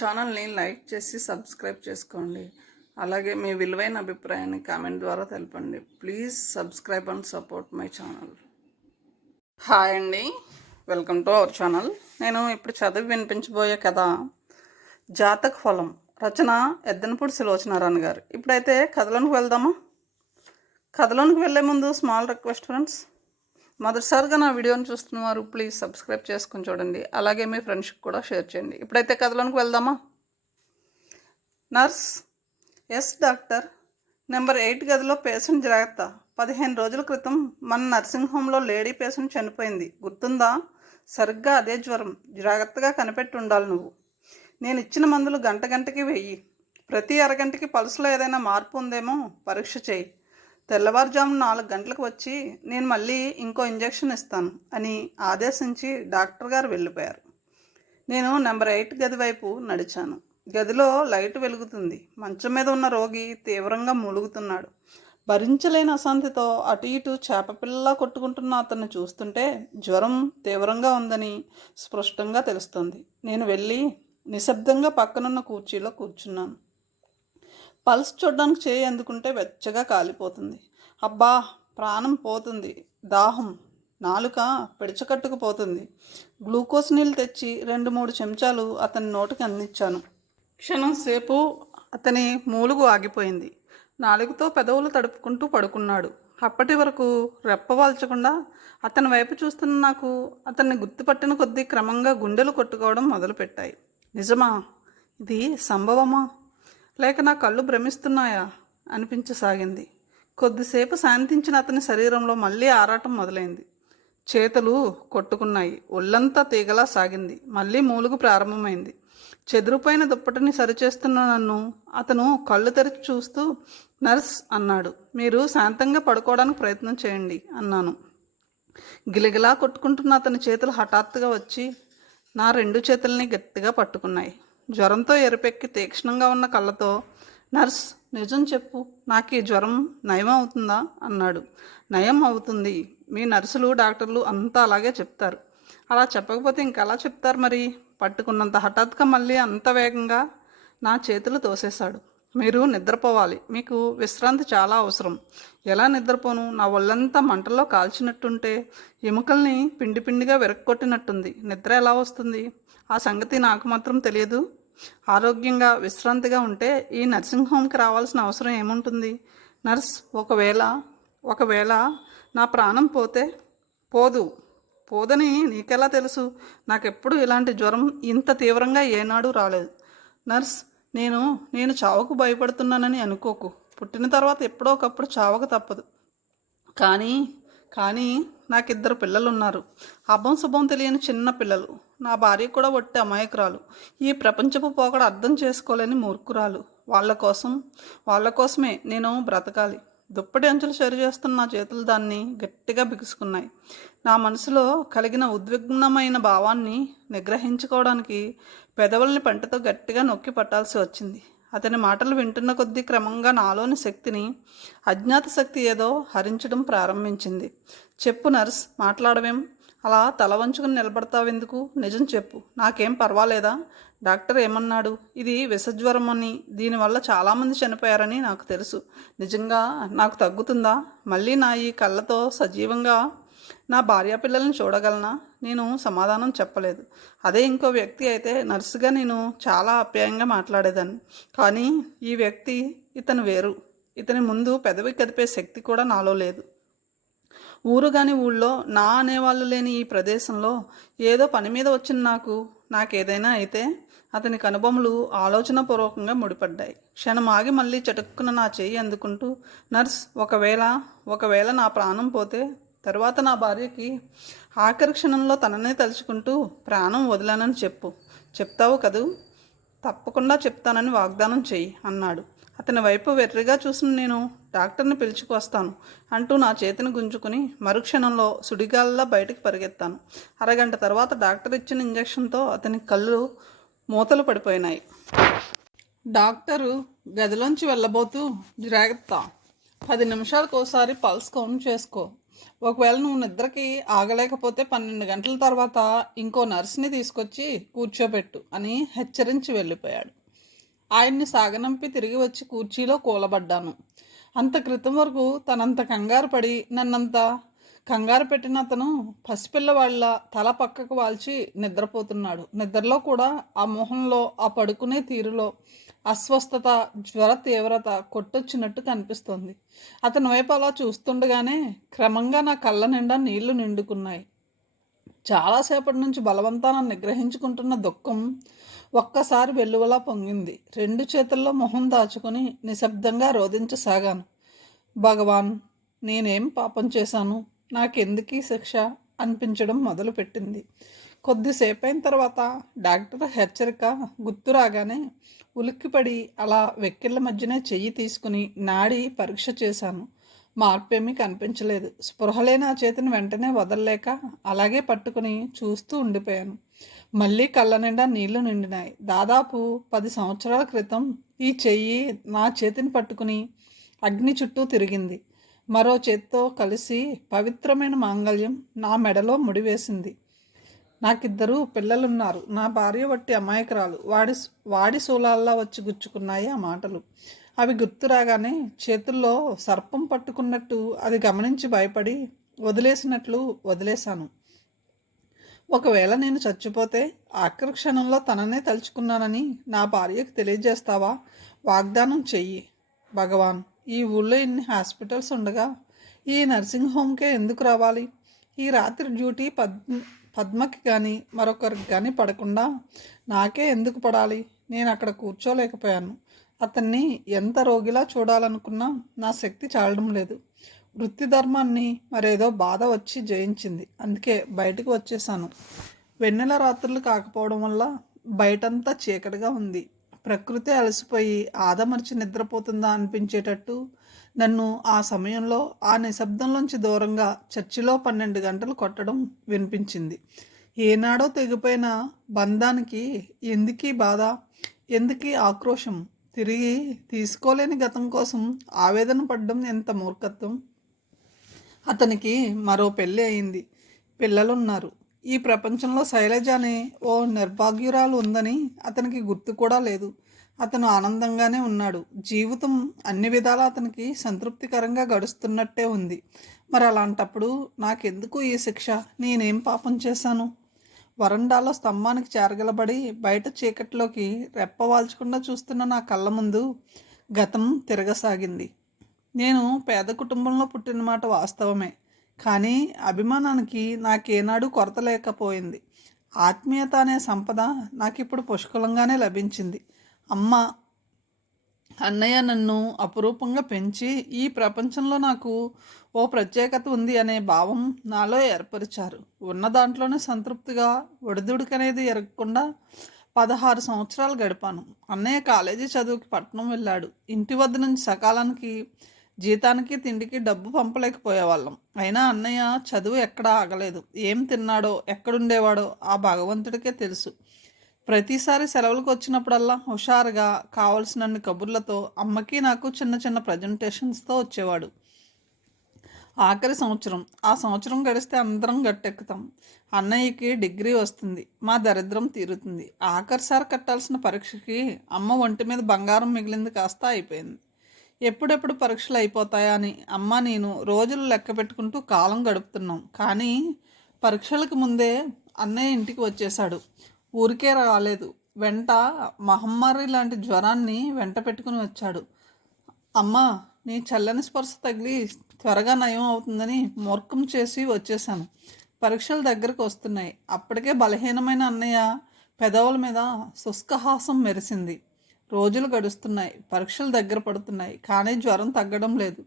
ఛానల్ని లైక్ చేసి సబ్స్క్రైబ్ చేసుకోండి. అలాగే మీ విలువైన అభిప్రాయాన్ని కామెంట్ ద్వారా తెలపండి. Please subscribe and support my channel. Hi అండి, వెల్కమ్ టు అవర్ ఛానల్. నేను ఇప్పుడు చదివి వినిపించబోయే కథ జాతక ఫలం. రచన ఎద్దనపూడి సులోచనారాయణ గారు. ఇప్పుడైతే కథలోనికి వెళ్దామా? కథలోనికి వెళ్ళే ముందు స్మాల్ రిక్వెస్ట్ ఫ్రెండ్స్, మొదటిసారిగా నా వీడియోని చూస్తున్నవారు ప్లీజ్ సబ్స్క్రైబ్ చేసుకుని చూడండి. అలాగే మీ ఫ్రెండ్స్కి కూడా షేర్ చేయండి. ఇప్పుడైతే కథలోనికి వెళ్దామా? నర్స్ ఎస్ డాక్టర్, నెంబర్ 8 గదిలో పేషెంట్ జాగ్రత్త. 15 రోజుల క్రితం మన నర్సింగ్ హోమ్లో లేడీ పేషెంట్ చనిపోయింది, గుర్తుందా? సరిగ్గా అదే జ్వరం. జాగ్రత్తగా కనిపెట్టి ఉండాలి నువ్వు. నేను ఇచ్చిన మందులు గంటకి వెయ్యి. ప్రతి అరగంటకి పల్స్లో ఏదైనా మార్పు ఉందేమో పరీక్ష చేయి. తెల్లవారుజాము 4 గంటలకు వచ్చి నేను మళ్ళీ ఇంకో ఇంజెక్షన్ ఇస్తాను అని ఆదేశించి డాక్టర్ గారు వెళ్ళిపోయారు. నేను నెంబర్ 8 గది వైపు నడిచాను. గదిలో లైట్ వెలుగుతుంది. మంచం మీద ఉన్న రోగి తీవ్రంగా మూలుగుతున్నాడు. భరించలేని అశాంతితో అటు ఇటు చేపపిల్లలా కొట్టుకుంటున్న అతన్ని చూస్తుంటే జ్వరం తీవ్రంగా ఉందని స్పష్టంగా తెలుస్తుంది. నేను వెళ్ళి నిశ్శబ్దంగా పక్కనున్న కుర్చీలో కూర్చున్నాను. పల్స్ చూడడానికి చేయి అందుకుంటే వెచ్చగా కాలిపోతుంది. అబ్బా, ప్రాణం పోతుంది. దాహం, నాలుక పిడచకట్టుకుపోతుంది. గ్లూకోజ్ నీళ్ళు తెచ్చి 2-3 చెంచాలు అతని నోటికి అందించాను. క్షణం సేపు అతని మూలుగు ఆగిపోయింది. నాలుగుతో పెదవులు తడుపుకుంటూ పడుకున్నాడు. అప్పటి వరకు రెప్పవాల్చకుండా అతని వైపు చూస్తున్న నాకు అతన్ని గుర్తుపట్టిన కొద్దీ క్రమంగా గుండెలు కొట్టుకోవడం మొదలుపెట్టాయి. నిజమా? ఇది సంభవమా? లేక నా కళ్ళు భ్రమిస్తున్నాయా అనిపించసాగింది. కొద్దిసేపు శాంతించిన అతని శరీరంలో మళ్ళీ ఆరాటం మొదలైంది. చేతులు కొట్టుకున్నాయి. ఒళ్ళంతా తీగలా సాగింది. మళ్ళీ మూలుగు ప్రారంభమైంది. చెదిరిపోయిన దుప్పటిని సరిచేస్తున్న నన్ను అతను కళ్ళు తెరిచి చూస్తూ నర్స్ అన్నాడు. మీరు శాంతంగా పడుకోవడానికి ప్రయత్నం చేయండి అన్నాను. గిలగిలా కొట్టుకుంటున్న అతని చేతులు హఠాత్తుగా వచ్చి నా 2 చేతుల్ని గట్టిగా పట్టుకున్నాయి. జ్వరంతో ఎరుపెక్కి తీక్షణంగా ఉన్న కళ్ళతో నర్స్ నిజం చెప్పు, నాకు ఈ జ్వరం నయం అవుతుందా అన్నాడు. నయం అవుతుంది. మీ నర్సులు డాక్టర్లు అంతా అలాగే చెప్తారు. అలా చెప్పకపోతే ఇంకెలా చెప్తారు మరి? పట్టుకున్నంత హఠాత్తుగా మళ్ళీ అంత వేగంగా నా చేతులు తోసేశాడు. మీరు నిద్రపోవాలి. మీకు విశ్రాంతి చాలా అవసరం. ఎలా నిద్రపోను? నా ఒళ్ళంతా మంటల్లో కాల్చినట్టుంటే ఎముకల్ని పిండి పిండిగా విరక్కొట్టినట్టుంది. నిద్ర ఎలా వస్తుంది? ఆ సంగతి నాకు మాత్రం తెలియదు. ఆరోగ్యంగా విశ్రాంతిగా ఉంటే ఈ నర్సింగ్ హోమ్కి రావాల్సిన అవసరం ఏముంటుంది? నర్స్, ఒకవేళ నా ప్రాణం పోతే? పోదని నీకెలా తెలుసు? నాకెప్పుడు ఇలాంటి జ్వరం ఇంత తీవ్రంగా ఏనాడు రాలేదు. నర్స్, నేను చావుకు భయపడుతున్నానని అనుకోకు. పుట్టిన తర్వాత ఎప్పుడో ఒకప్పుడు చావక తప్పదు. కానీ నాకు 2 పిల్లలు ఉన్నారు. అభం శుభం తెలియని చిన్న పిల్లలు. నా భార్య కూడా ఒట్టి అమాయకురాలు. ఈ ప్రపంచపు పోకడ అర్థం చేసుకోలేని మూర్ఖురాలు. వాళ్ళ కోసమే నేను బ్రతకాలి. దుప్పటి అంచులు సరిచేస్తున్న నా చేతులు దాన్ని గట్టిగా బిగుసుకున్నాయి. నా మనసులో కలిగిన ఉద్విగ్నమైన భావాన్ని నిగ్రహించుకోవడానికి పెదవుల్ని పంటతో గట్టిగా నొక్కి పట్టాల్సి వచ్చింది. అతని మాటలు వింటున్న కొద్దీ క్రమంగా నాలోని శక్తిని, అజ్ఞాత శక్తి ఏదో హరించడం ప్రారంభించింది. చెప్పు నర్స్, మాట్లాడవేం? అలా తల వంచుకుని నిలబడతావెందుకు? నిజం చెప్పు. నాకేం పర్వాలేదా? డాక్టర్ ఏమన్నాడు? ఇది విషజ్వరం అని, దీనివల్ల చాలామంది చనిపోయారని నాకు తెలుసు. నిజంగా నాకు తగ్గుతుందా? మళ్ళీ నా ఈ కళ్ళతో సజీవంగా నా భార్యాపిల్లల్ని చూడగలనా? నేను సమాధానం చెప్పలేదు. అదే ఇంకో వ్యక్తి అయితే నర్సుగా నేను చాలా ఆప్యాయంగా మాట్లాడేదాన్ని. కానీ ఈ వ్యక్తి, ఇతను వేరు. ఇతని ముందు పెదవి కదిపే శక్తి కూడా నాలో లేదు. ఊరు కాని ఊళ్ళో నా అనేవాళ్ళు లేని ఈ ప్రదేశంలో ఏదో పని మీద వచ్చిన నాకేదైనా అయితే అతని కనుబొమ్మలు ఆలోచనపూర్వకంగా ముడిపడ్డాయి. క్షణం ఆగి మళ్ళీ చటుక్కున నా చెయ్యి అందుకుంటూ నర్స్, ఒకవేళ నా ప్రాణం పోతే తరువాత నా భార్యకి ఆఖరి క్షణంలో తననే తలుచుకుంటూ ప్రాణం వదిలానని చెప్తావు కదూ? తప్పకుండా చెప్తానని వాగ్దానం చెయ్యి అన్నాడు. అతని వైపు వెర్రిగా చూసిన నేను డాక్టర్ని పిలుచుకొస్తాను అంటూ నా చేతిని గుంజుకుని మరుక్షణంలో సుడిగాల్లా బయటికి పరిగెత్తాను. అరగంట తర్వాత డాక్టర్ ఇచ్చిన ఇంజెక్షన్తో అతని కళ్ళు మూతలు పడిపోయినాయి. డాక్టరు గదిలోంచి వెళ్ళబోతూ, జాగ్రత్త, 10 నిమిషాలకు ఒకసారి పల్స్ కౌంట్ చేసుకో. ఒకవేళ నువ్వు నిద్రకి ఆగలేకపోతే 12 గంటల తర్వాత ఇంకో నర్స్ని తీసుకొచ్చి కూర్చోబెట్టు అని హెచ్చరించి వెళ్ళిపోయాడు. ఆయన్ని సాగనంపి తిరిగి వచ్చి కుర్చీలో కూలబడ్డాను. అంత క్రితం వరకు తనంత కంగారు పడి నన్నంత కంగారు పెట్టిన అతను పసిపిల్లవాళ్ళ తల పక్కకు వాల్చి నిద్రపోతున్నాడు. నిద్రలో కూడా ఆ మొహంలో, ఆ పడుకునే తీరులో అస్వస్థత, జ్వర తీవ్రత కొట్టొచ్చినట్టు కనిపిస్తోంది. అతని వైపు అలా చూస్తుండగానే క్రమంగా నా కళ్ళ నిండా నీళ్లు నిండుకున్నాయి. చాలాసేపటి నుంచి బలవంతాన నిగ్రహించుకుంటున్న దుఃఖం ఒక్కసారి వెల్లువలా పొంగింది. 2 చేతుల్లో మొహం దాచుకుని నిశ్శబ్దంగా రోధించసాగాను. భగవాన్, నేనేం పాపం చేశాను? నాకెందుకీ శిక్ష అనిపించడం మొదలుపెట్టింది. కొద్దిసేపైన తర్వాత డాక్టర్ హెచ్చరిక గుర్తు రాగానే ఉలిక్కిపడి అలా వెక్కిళ్ళ మధ్యనే చెయ్యి తీసుకుని నాడి పరీక్ష చేశాను. మార్పేమీ కనిపించలేదు. స్పృహలేని ఆ చేతిని వెంటనే వదలలేక అలాగే పట్టుకుని చూస్తూ ఉండిపోయాను. మళ్ళీ కళ్ళ నిండా నీళ్లు నిండినాయి. దాదాపు 10 సంవత్సరాల క్రితం ఈ చెయ్యి నా చేతిని పట్టుకుని అగ్ని చుట్టూ తిరిగింది. మరో చేత్తో కలిసి పవిత్రమైన మాంగళ్యం నా మెడలో ముడివేసింది. నాకిద్దరు పిల్లలున్నారు. నా భార్య వట్టి అమాయకురాలు. వాడి శూలాల్లా వచ్చి గుచ్చుకున్నాయి ఆ మాటలు. అవి గుర్తు రాగానే చేతుల్లో సర్పం పట్టుకున్నట్టు అది గమనించి భయపడి వదిలేసినట్లు వదిలేశాను. ఒకవేళ నేను చచ్చిపోతే ఆఖరి క్షణంలో తననే తలుచుకున్నానని నా భార్యకు తెలియజేస్తావా? వాగ్దానం చెయ్యి. భగవాన్, ఈ ఊళ్ళో ఇన్ని హాస్పిటల్స్ ఉండగా ఈ నర్సింగ్ హోమ్కే ఎందుకు రావాలి? ఈ రాత్రి డ్యూటీ పద్మకి కానీ మరొకరికి కానీ పడకుండా నాకే ఎందుకు పడాలి? నేను అక్కడ కూర్చోలేకపోయాను. అతన్ని ఎంత రోగిలా చూడాలనుకున్నా నా శక్తి చాలడం లేదు. వృత్తి ధర్మాన్ని మరేదో బాధ వచ్చి జయించింది. అందుకే బయటకు వచ్చేసాను. వెన్నెల రాత్రులు కాకపోవడం వల్ల బయటంతా చీకటిగా ఉంది. ప్రకృతి అలసిపోయి ఆదమర్చి నిద్రపోతుందా అనిపించేటట్టు నన్ను ఆ సమయంలో ఆ నిశ్శబ్దంలోంచి దూరంగా చర్చిలో 12 గంటలు కొట్టడం వినిపించింది. ఏనాడో తెగిపోయిన బంధానికి ఎందుకీ బాధ, ఎందుకీ ఆక్రోశం? తిరిగి తీసుకోలేని గతం కోసం ఆవేదన పడడం ఎంత మూర్ఖత్వం. అతనికి మరో పెళ్ళి అయింది, పిల్లలున్నారు. ఈ ప్రపంచంలో శైలజ అనే ఓ నిర్భాగ్యురాలు ఉందని అతనికి గుర్తు కూడా లేదు. అతను ఆనందంగానే ఉన్నాడు. జీవితం అన్ని విధాలా అతనికి సంతృప్తికరంగా గడుస్తున్నట్టే ఉంది. మరి అలాంటప్పుడు నాకెందుకు ఈ శిక్ష? నేనేం పాపం చేశాను? వరండాలో స్తంభానికి చేరగలబడి బయట చీకట్లోకి రెప్పవాల్చకుండా చూస్తున్న నా కళ్ళ ముందు గతం తిరగసాగింది. నేను పేద కుటుంబంలో పుట్టిన మాట వాస్తవమే. కానీ అభిమానానికి నాకేనాడు కొరత లేకపోయింది. ఆత్మీయత అనే సంపద నాకిప్పుడు పుష్కలంగానే లభించింది. అమ్మ, అన్నయ్య నన్ను అపురూపంగా పెంచి ఈ ప్రపంచంలో నాకు ఓ ప్రత్యేకత ఉంది అనే భావం నాలో ఏర్పరిచారు. ఉన్న దాంట్లోనే సంతృప్తిగా ఒడిదుడుకనేది ఎరగకుండా 16 సంవత్సరాలు గడిపాను. అన్నయ్య కాలేజీ చదువుకి పట్నం వెళ్ళాడు. ఇంటి వద్ద నుంచి సకాలానికి జీతానికి తిండికి డబ్బు పంపలేకపోయేవాళ్ళం. అయినా అన్నయ్య చదువు ఎక్కడా ఆగలేదు. ఏం తిన్నాడో ఎక్కడుండేవాడో ఆ భగవంతుడికే తెలుసు. ప్రతిసారి సెలవులకు వచ్చినప్పుడల్లా హుషారుగా కావలసినన్ని కబుర్లతో అమ్మకి నాకు చిన్న చిన్న ప్రజెంటేషన్స్తో వచ్చేవాడు. ఆఖరి సంవత్సరం, ఆ సంవత్సరం గడిస్తే అందరం గట్టెక్కుతాం. అన్నయ్యకి డిగ్రీ వస్తుంది, మా దరిద్రం తీరుతుంది. ఆఖరిసారి కట్టాల్సిన పరీక్షకి అమ్మ ఒంటి మీద బంగారం మిగిలింది కాస్త అయిపోయింది. ఎప్పుడెప్పుడు పరీక్షలు అయిపోతాయా అని అమ్మ నేను రోజులు లెక్క పెట్టుకుంటూ కాలం గడుపుతున్నాం. కానీ పరీక్షలకు ముందే అన్నయ్య ఇంటికి వచ్చేశాడు. ఊరికే రాలేదు, వెంట మహమ్మారి లాంటి జ్వరాన్ని వెంట పెట్టుకుని వచ్చాడు. అమ్మ, నీ చల్లని స్పర్శ తగిలి త్వరగా నయం అవుతుందని మూర్ఖం చేసి వచ్చేసాను. పరీక్షలు దగ్గరకు వస్తున్నాయి. అప్పటికే బలహీనమైన అన్నయ్య పెదవుల మీద శుష్కహాసం మెరిసింది. రోజులు గడుస్తున్నాయి, పరీక్షలు దగ్గర పడుతున్నాయి. కానీ జ్వరం తగ్గడం లేదు.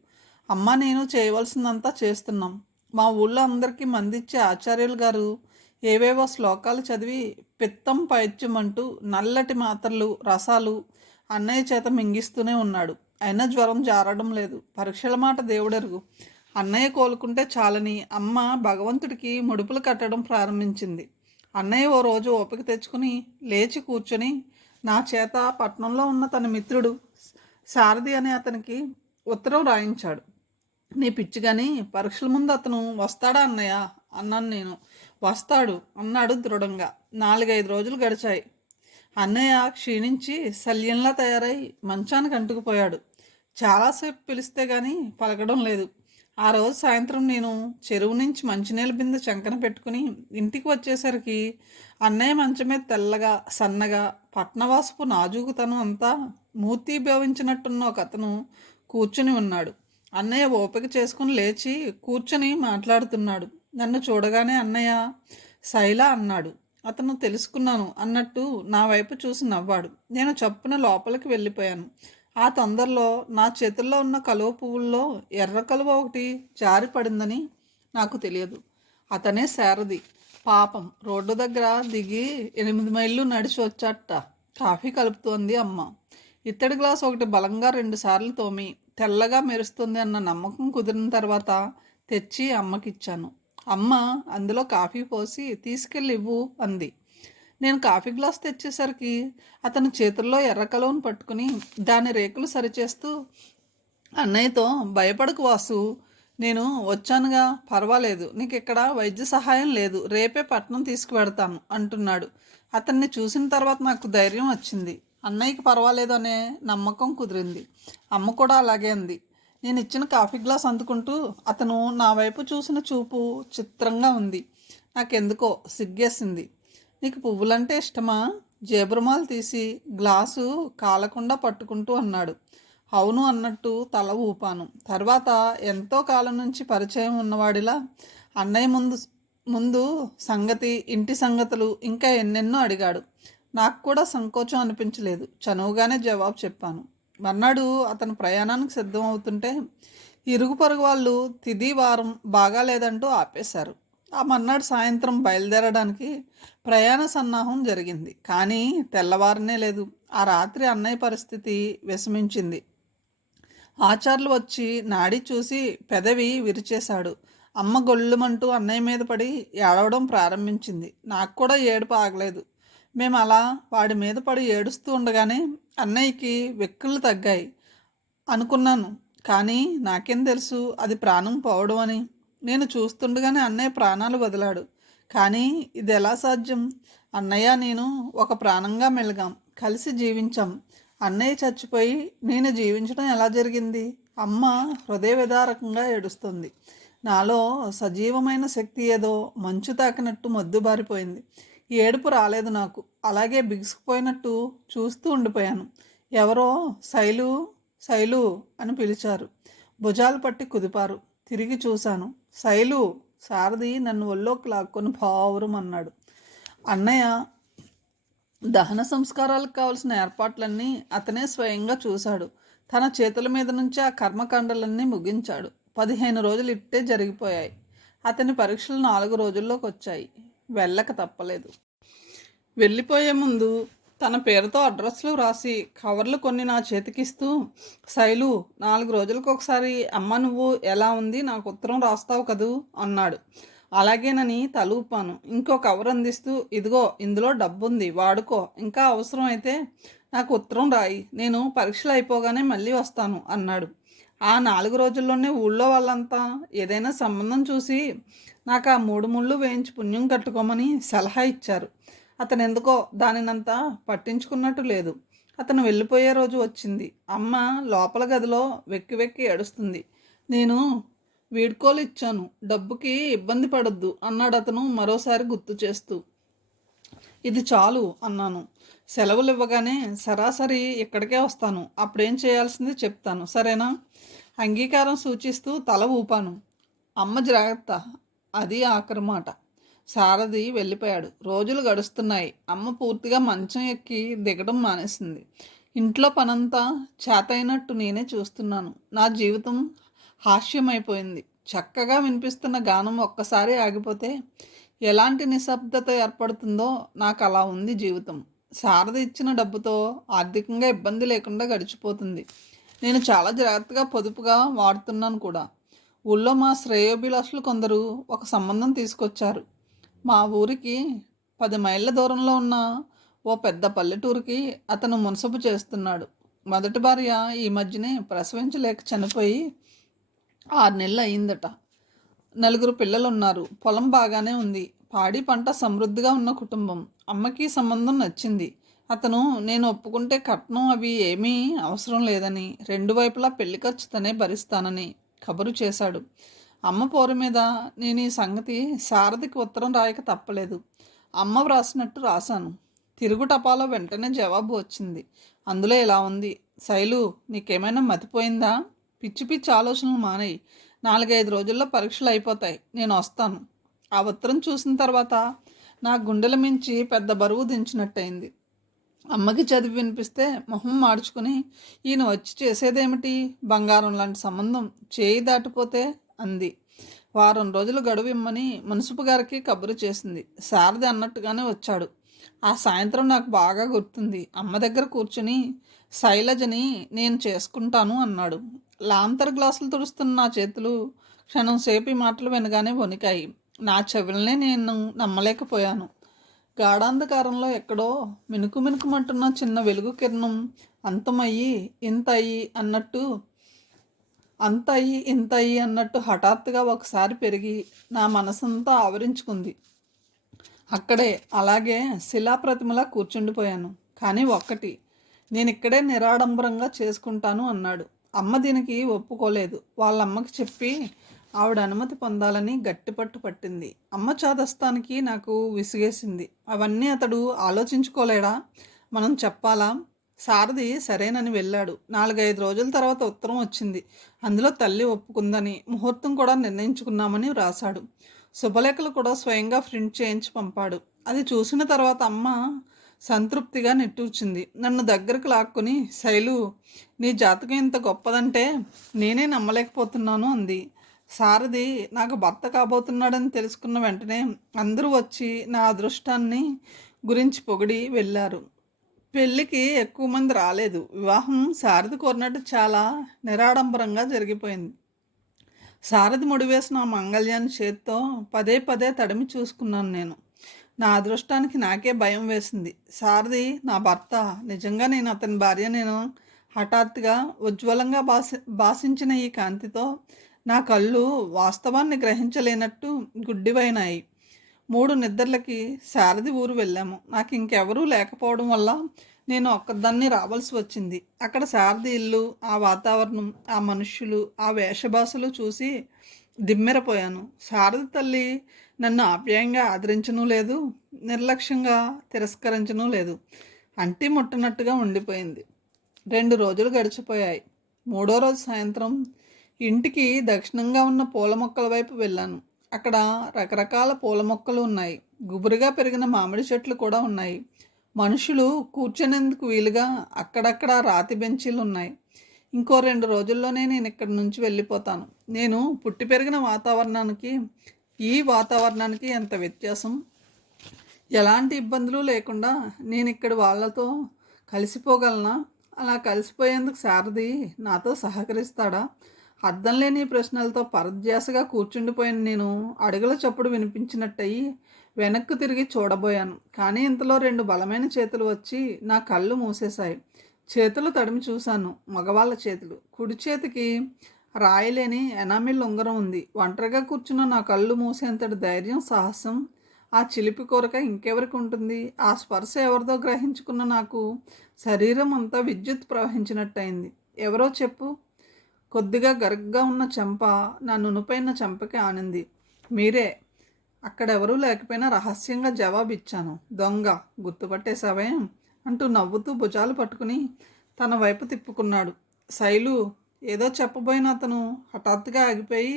అమ్మ నేను చేయవలసిందంతా చేస్తున్నాం. మా ఊళ్ళో అందరికీ మందిచ్చే ఆచార్యులు గారు ఏవేవో శ్లోకాలు చదివి పిత్తం పైత్యం అంటూ నల్లటి మాత్రలు రసాలు అన్నయ్య చేత మింగిస్తూనే ఉన్నాడు. అయినా జ్వరం జారడం లేదు. పరీక్షల మాట దేవుడెరుగు. అన్నయ్య కోలుకుంటే చాలని అమ్మ భగవంతుడికి ముడుపులు కట్టడం ప్రారంభించింది. అన్నయ్య ఓ రోజు ఓపిక తెచ్చుకుని లేచి కూర్చొని నా చేత పట్నంలో ఉన్న తన మిత్రుడు సారథి అనే అతనికి ఉత్తరం రాయించాడు. నీ పిచ్చి కానీ పరీక్షల ముందు అతను వస్తాడా అన్నయ్య అన్నాను నేను. వస్తాడు అన్నాడు దృఢంగా. 4-5 రోజులు గడిచాయి. అన్నయ్య క్షీణించి శల్యంలా తయారై మంచానికి అంటుకుపోయాడు. చాలాసేపు పిలిస్తే గానీ పలకడం లేదు. ఆ రోజు సాయంత్రం నేను చెరువు నుంచి మంచినీళ్ళ బిందె చంకన పెట్టుకుని ఇంటికి వచ్చేసరికి అన్నయ్య మంచం మీద తెల్లగా సన్నగా పట్నవాసుపు నాజూకుతనం అంతా మూర్తీభవించినట్టున్న ఒక అతను కూర్చుని ఉన్నాడు. అన్నయ్య ఓపిక చేసుకుని లేచి కూర్చొని మాట్లాడుతున్నాడు. నన్ను చూడగానే అన్నయ్య శైల అన్నాడు. అతను తెలుసుకున్నాను అన్నట్టు నా వైపు చూసి నవ్వాడు. నేను చప్పున లోపలికి వెళ్ళిపోయాను. ఆ తొందరలో నా చేతుల్లో ఉన్న కలువ పువ్వుల్లో ఎర్ర కలువ ఒకటి జారి పడిందని నాకు తెలియదు. అతనే శారది. పాపం రోడ్డు దగ్గర దిగి 8 మైళ్ళు నడిచి వచ్చాట. కాఫీ కలుపుతోంది అమ్మ. ఇత్తడి గ్లాస్ ఒకటి బలంగా 2 సార్లు తోమి తెల్లగా మెరుస్తుంది అన్న నమ్మకం కుదిరిన తర్వాత తెచ్చి అమ్మకిచ్చాను. అమ్మ అందులో కాఫీ పోసి తీసుకెళ్ళి ఇవ్వు అంది. నేను కాఫీ గ్లాస్ తెచ్చేసరికి అతను చేతుల్లో ఎర్ర కలువను పట్టుకుని దాని రేకులు సరిచేస్తూ అన్నయ్యతో, భయపడకు వాసు, నేను వచ్చానుగా, పర్వాలేదు, నీకు ఇక్కడ వైద్య సహాయం లేదు, రేపే పట్నం తీసుకువెడతాను అంటున్నాడు. అతన్ని చూసిన తర్వాత నాకు ధైర్యం వచ్చింది. అన్నయ్యకి పర్వాలేదు అనే నమ్మకం కుదిరింది. అమ్మ కూడా అలాగే అంది. నేను ఇచ్చిన కాఫీ గ్లాస్ అందుకుంటూ అతను నా వైపు చూసిన చూపు చిత్రంగా ఉంది. నాకెందుకో సిగ్గేసింది. నీకు పువ్వులంటే ఇష్టమా? జేబురుమాలు తీసి గ్లాసు కాలకుండా పట్టుకుంటూ అన్నాడు. అవును అన్నట్టు తల ఊపాను. తర్వాత ఎంతో కాలం నుంచి పరిచయం ఉన్నవాడిలా అన్నయ్య ముందు సంగతి, ఇంటి సంగతులు ఇంకా ఎన్నెన్నో అడిగాడు. నాకు కూడా సంకోచం అనిపించలేదు. చనువుగానే జవాబు చెప్పాను. మర్నాడు అతను ప్రయాణానికి సిద్ధం అవుతుంటే ఇరుగు పొరుగు వాళ్ళు తిది వారం బాగాలేదంటూ ఆపేశారు. ఆ మర్నాడు సాయంత్రం బయలుదేరడానికి ప్రయాణ సన్నాహం జరిగింది. కానీ తెల్లవారనే లేదు. ఆ రాత్రి అన్నయ్య పరిస్థితి విషమించింది. ఆచార్యులు వచ్చి నాడి చూసి పెదవి విరిచేశాడు. అమ్మ గొల్లుమంటూ అన్నయ్య మీద పడి ఏడవడం ప్రారంభించింది. నాకు కూడా ఏడుపు ఆగలేదు. మేము అలా వాడి మీద పడి ఏడుస్తూ ఉండగానే అన్నయ్యకి వెక్కులు తగ్గాయి అనుకున్నాను. కానీ నాకేం తెలుసు అది ప్రాణం పోవడం అని. నేను చూస్తుండగానే అన్నయ్య ప్రాణాలు వదిలాడు. కానీ ఇది ఎలా సాధ్యం? అన్నయ్య నేను ఒక ప్రాణంగా మెలిగాం, కలిసి జీవించాం. అన్నయ్య చచ్చిపోయి నేను జీవించడం ఎలా జరిగింది? అమ్మ హృదయ విదారకంగా ఏడుస్తుంది. నాలో సజీవమైన శక్తి ఏదో మంచు తాకినట్టు మొద్దుబారిపోయింది. ఏడుపు రాలేదు నాకు. అలాగే బిగుసుకుపోయినట్టు చూస్తూ ఉండిపోయాను. ఎవరో శైలు శైలు అని పిలిచారు. భుజాలు పట్టి కుదిపారు. తిరిగి చూశాను. శైలు. శారది నన్ను ఒళ్ళోకి లాక్కొని పావురం అన్నాడు. అన్నయ్య దహన సంస్కారాలకు కావలసిన ఏర్పాట్లన్నీ అతనే స్వయంగా చూశాడు. తన చేతుల మీద నుంచి ఆ కర్మకాండలన్నీ ముగించాడు. 15 రోజులు ఇట్టే జరిగిపోయాయి. అతని పరీక్షలు 4 రోజుల్లోకి వచ్చాయి. వెళ్ళక తప్పలేదు. వెళ్ళిపోయే ముందు తన పేరుతో అడ్రస్లు రాసి కవర్లు కొన్ని నా చేతికిస్తూ, శైలు 4 రోజులకు ఒకసారి అమ్మ నువ్వు ఎలా ఉంది నాకు ఉత్తరం రాస్తావు కదూ అన్నాడు. అలాగేనని తలూపాను. ఇంకో కవర్ అందిస్తూ, ఇదిగో ఇందులో డబ్బుంది, వాడుకో, ఇంకా అవసరం అయితే నాకు ఉత్తరం రాయి, నేను పరీక్షలు అయిపోగానే మళ్ళీ వస్తాను అన్నాడు. ఆ 4 రోజుల్లోనే ఊళ్ళో వాళ్ళంతా ఏదైనా సంబంధం చూసి నాకు ఆ 3 ముళ్ళు వేయించి పుణ్యం కట్టుకోమని సలహా ఇచ్చారు. అతను ఎందుకో దానినంతా పట్టించుకున్నట్టు లేదు. అతను వెళ్ళిపోయే రోజు వచ్చింది. అమ్మ లోపల గదిలో వెక్కి వెక్కి ఏడుస్తుంది. నేను వీడ్కోలు ఇచ్చాను. డబ్బుకి ఇబ్బంది పడొద్దు అన్నాడు అతను మరోసారి గుర్తు చేస్తూ. ఇది చాలు అన్నాను. సెలవులు ఇవ్వగానే సరాసరి ఇక్కడికే వస్తాను. అప్పుడేం చేయాల్సింది చెప్తాను, సరేనా? అంగీకారం సూచిస్తూ తల ఊపాను. అమ్మ జాగ్రత్త. అది ఆఖరి మాట. సారథి వెళ్ళిపోయాడు. రోజులు గడుస్తున్నాయి. అమ్మ పూర్తిగా మంచం ఎక్కి దిగడం మానేసింది. ఇంట్లో పనంతా చేతైనట్టు నేనే చూస్తున్నాను. నా జీవితం హాస్యమైపోయింది. చక్కగా వినిపిస్తున్న గానం ఒక్కసారి ఆగిపోతే ఎలాంటి నిశ్శబ్దత ఏర్పడుతుందో నాకు అలా ఉంది జీవితం. శారద ఇచ్చిన డబ్బుతో ఆర్థికంగా ఇబ్బంది లేకుండా గడిచిపోతుంది. నేను చాలా జాగ్రత్తగా పొదుపుగా వాడుతున్నాను కూడా. ఊళ్ళో మా శ్రేయోభిలాషులు కొందరు ఒక సంబంధం తీసుకొచ్చారు. మా ఊరికి 10 మైళ్ళ దూరంలో ఉన్న ఓ పెద్ద పల్లెటూరికి అతను మున్సబు చేస్తున్నాడు. మొదటి భార్య ఈ మధ్యనే ప్రసవించలేక చనిపోయి 6 నెలలు అయిందట. నలుగురు పిల్లలున్నారు. పొలం బాగానే ఉంది. పాడి పంట సమృద్ధిగా ఉన్న కుటుంబం. అమ్మకి సంబంధం నచ్చింది. అతను నేను ఒప్పుకుంటే కట్నం అవి ఏమీ అవసరం లేదని, రెండు వైపులా పెళ్లి ఖర్చు తనే భరిస్తానని కబురు చేశాడు. అమ్మ పోరు మీద నేను ఈ సంగతి శారదకి ఉత్తరం రాయక తప్పలేదు. అమ్మ వ్రాసినట్టు రాశాను. తిరుగు టపాలో వెంటనే జవాబు వచ్చింది. అందులో ఇలా ఉంది: శైలు, నీకేమైనా మతిపోయిందా? పిచ్చి పిచ్చి ఆలోచనలు మానేయి. 4-5 రోజుల్లో పరీక్షలు అయిపోతాయి. నేను వస్తాను. ఆ ఉత్తరం చూసిన తర్వాత నా గుండెల మించి పెద్ద బరువు దించినట్టయింది. అమ్మకి చదివి వినిపిస్తే మొహం మార్చుకుని, ఈయన వచ్చి చేసేదేమిటి, బంగారం లాంటి సంబంధం చేయి దాటిపోతే అంది. వారం రోజులు గడువు ఇమ్మని మున్సిపు గారికి కబురు చేసింది. శారద అన్నట్టుగానే వచ్చాడు. ఆ సాయంత్రం నాకు బాగా గుర్తుంది. అమ్మ దగ్గర కూర్చుని శైలజని నేను చేసుకుంటాను అన్నాడు. లాంతర్ గ్లాసులు తుడుస్తున్న నా చేతులు క్షణం సేపు ఈ మాటలు వినగానే వణికాయి. నా చెవులనే నేను నమ్మలేకపోయాను. గాఢాంధకారంలో ఎక్కడో మినుకు మినుకుమంటున్న చిన్న వెలుగు కిరణం అంతమయ్యి ఇంత అయ్యి అన్నట్టు హఠాత్తుగా ఒకసారి పెరిగి నా మనసంతా ఆవరించుకుంది. అక్కడే అలాగే శిలాప్రతిమలా కూర్చుండిపోయాను. కానీ ఒక్కటి, నేను ఇక్కడే నిరాడంబరంగా చేసుకుంటాను అన్నాడు. అమ్మ దీనికి ఒప్పుకోలేదు. వాళ్ళమ్మకి చెప్పి ఆవిడ అనుమతి పొందాలని గట్టిపట్టు పట్టింది. అమ్మ చాదస్తానికి నాకు విసిగేసింది. అవన్నీ అతడు ఆలోచించుకోలేడా? మనం చెప్పాలా? సారథి సరేనని వెళ్ళాడు. 4-5 రోజుల తర్వాత ఉత్తరం వచ్చింది. అందులో తల్లి ఒప్పుకుందని, ముహూర్తం కూడా నిర్ణయించుకున్నామని వ్రాశాడు. శుభలేఖలు కూడా స్వయంగా ప్రింట్ చేయించి పంపాడు. అది చూసిన తర్వాత అమ్మ సంతృప్తిగా నిట్టూర్చింది. నన్ను దగ్గరకు లాక్కుని, శైలు, నీ జాతకం ఇంత గొప్పదంటే నేనే నమ్మలేకపోతున్నాను అంది. సారథి నాకు భర్త కాబోతున్నాడని తెలుసుకున్న వెంటనే అందరూ వచ్చి నా అదృష్టాన్ని గురించి పొగిడి వెళ్ళారు. పెళ్ళికి ఎక్కువ మంది రాలేదు. వివాహం సారథి కోరినట్టు చాలా నిరాడంబరంగా జరిగిపోయింది. సారథి ముడివేసిన ఆ మంగళ్యాన్ని చేత్తో పదే పదే తడిమి చూసుకున్నాను నేను. నా అదృష్టానికి నాకే భయం వేసింది. సారథి నా భర్త. నిజంగా నేను అతని భార్య. నేను హఠాత్తుగా ఉజ్వలంగా భాషించిన ఈ కాంతితో నా కళ్ళు వాస్తవాన్ని గ్రహించలేనట్టు గుడ్డివైనాయి. 3 నిద్రలకి సారథి ఊరు వెళ్ళాము. నాకు ఇంకెవరూ లేకపోవడం వల్ల నేను ఒక్కదాన్ని రావాల్సి వచ్చింది. అక్కడ సారథి ఇల్లు, ఆ వాతావరణం, ఆ మనుష్యులు, ఆ వేషభాషలు చూసి దిమ్మెరపోయాను. శారద తల్లి నన్ను ఆప్యాయంగా ఆదరించను లేదు, నిర్లక్ష్యంగా తిరస్కరించను లేదు. అంటి ముట్టనట్టుగా ఉండిపోయింది. 2 రోజులు గడిచిపోయాయి. 3వ రోజు సాయంత్రం ఇంటికి దక్షిణంగా ఉన్న పూల మొక్కల వైపు వెళ్ళాను. అక్కడ రకరకాల పూల మొక్కలు ఉన్నాయి. గుబురుగా పెరిగిన మామిడి చెట్లు కూడా ఉన్నాయి. మనుషులు కూర్చునేందుకు వీలుగా అక్కడక్కడ రాతి బెంచీలు ఉన్నాయి. ఇంకో 2 రోజుల్లోనే నేను ఇక్కడి నుంచి వెళ్ళిపోతాను. నేను పుట్టి పెరిగిన వాతావరణానికి ఈ వాతావరణానికి ఎంత వ్యత్యాసం! ఎలాంటి ఇబ్బందులు లేకుండా నేను ఇక్కడి వాళ్ళతో కలిసిపోగలనా? అలా కలిసిపోయేందుకు సారథి నాతో సహకరిస్తాడా? అర్థం లేని ప్రశ్నలతో పరధ్యాసగా కూర్చుండిపోయిన నేను అడుగుల చప్పుడు వినిపించినట్టయి వెనక్కు తిరిగి చూడబోయాను. కానీ ఇంతలో 2 బలమైన చేతులు వచ్చి నా కళ్ళు మూసేశాయి. చేతులు తడిమి చూశాను. మగవాళ్ళ చేతులు. కుడి చేతికి రాయలేని ఎనామిల్ ఉంగరం ఉంది. ఒంటరిగా కూర్చున్న నా కళ్ళు మూసేంతటి ధైర్యం, సాహసం, ఆ చిలిపి కోరిక ఇంకెవరికి ఉంటుంది? ఆ స్పర్శ ఎవరిదో గ్రహించుకున్న నాకు శరీరం అంతా విద్యుత్ ప్రవహించినట్టయింది. ఎవరో చెప్పు. కొద్దిగా గరుగ్గా ఉన్న చెంప నా నునుపైన చెంపకి ఆనింది. మీరే. అక్కడెవరూ లేకపోయినా రహస్యంగా జవాబిచ్చాను. దొంగ, గుర్తుపట్టేశావే అంటూ నవ్వుతూ భుజాలు పట్టుకుని తన వైపు తిప్పుకున్నాడు. శైలు, ఏదో చెప్పబోయిన అతను హఠాత్తుగా ఆగిపోయి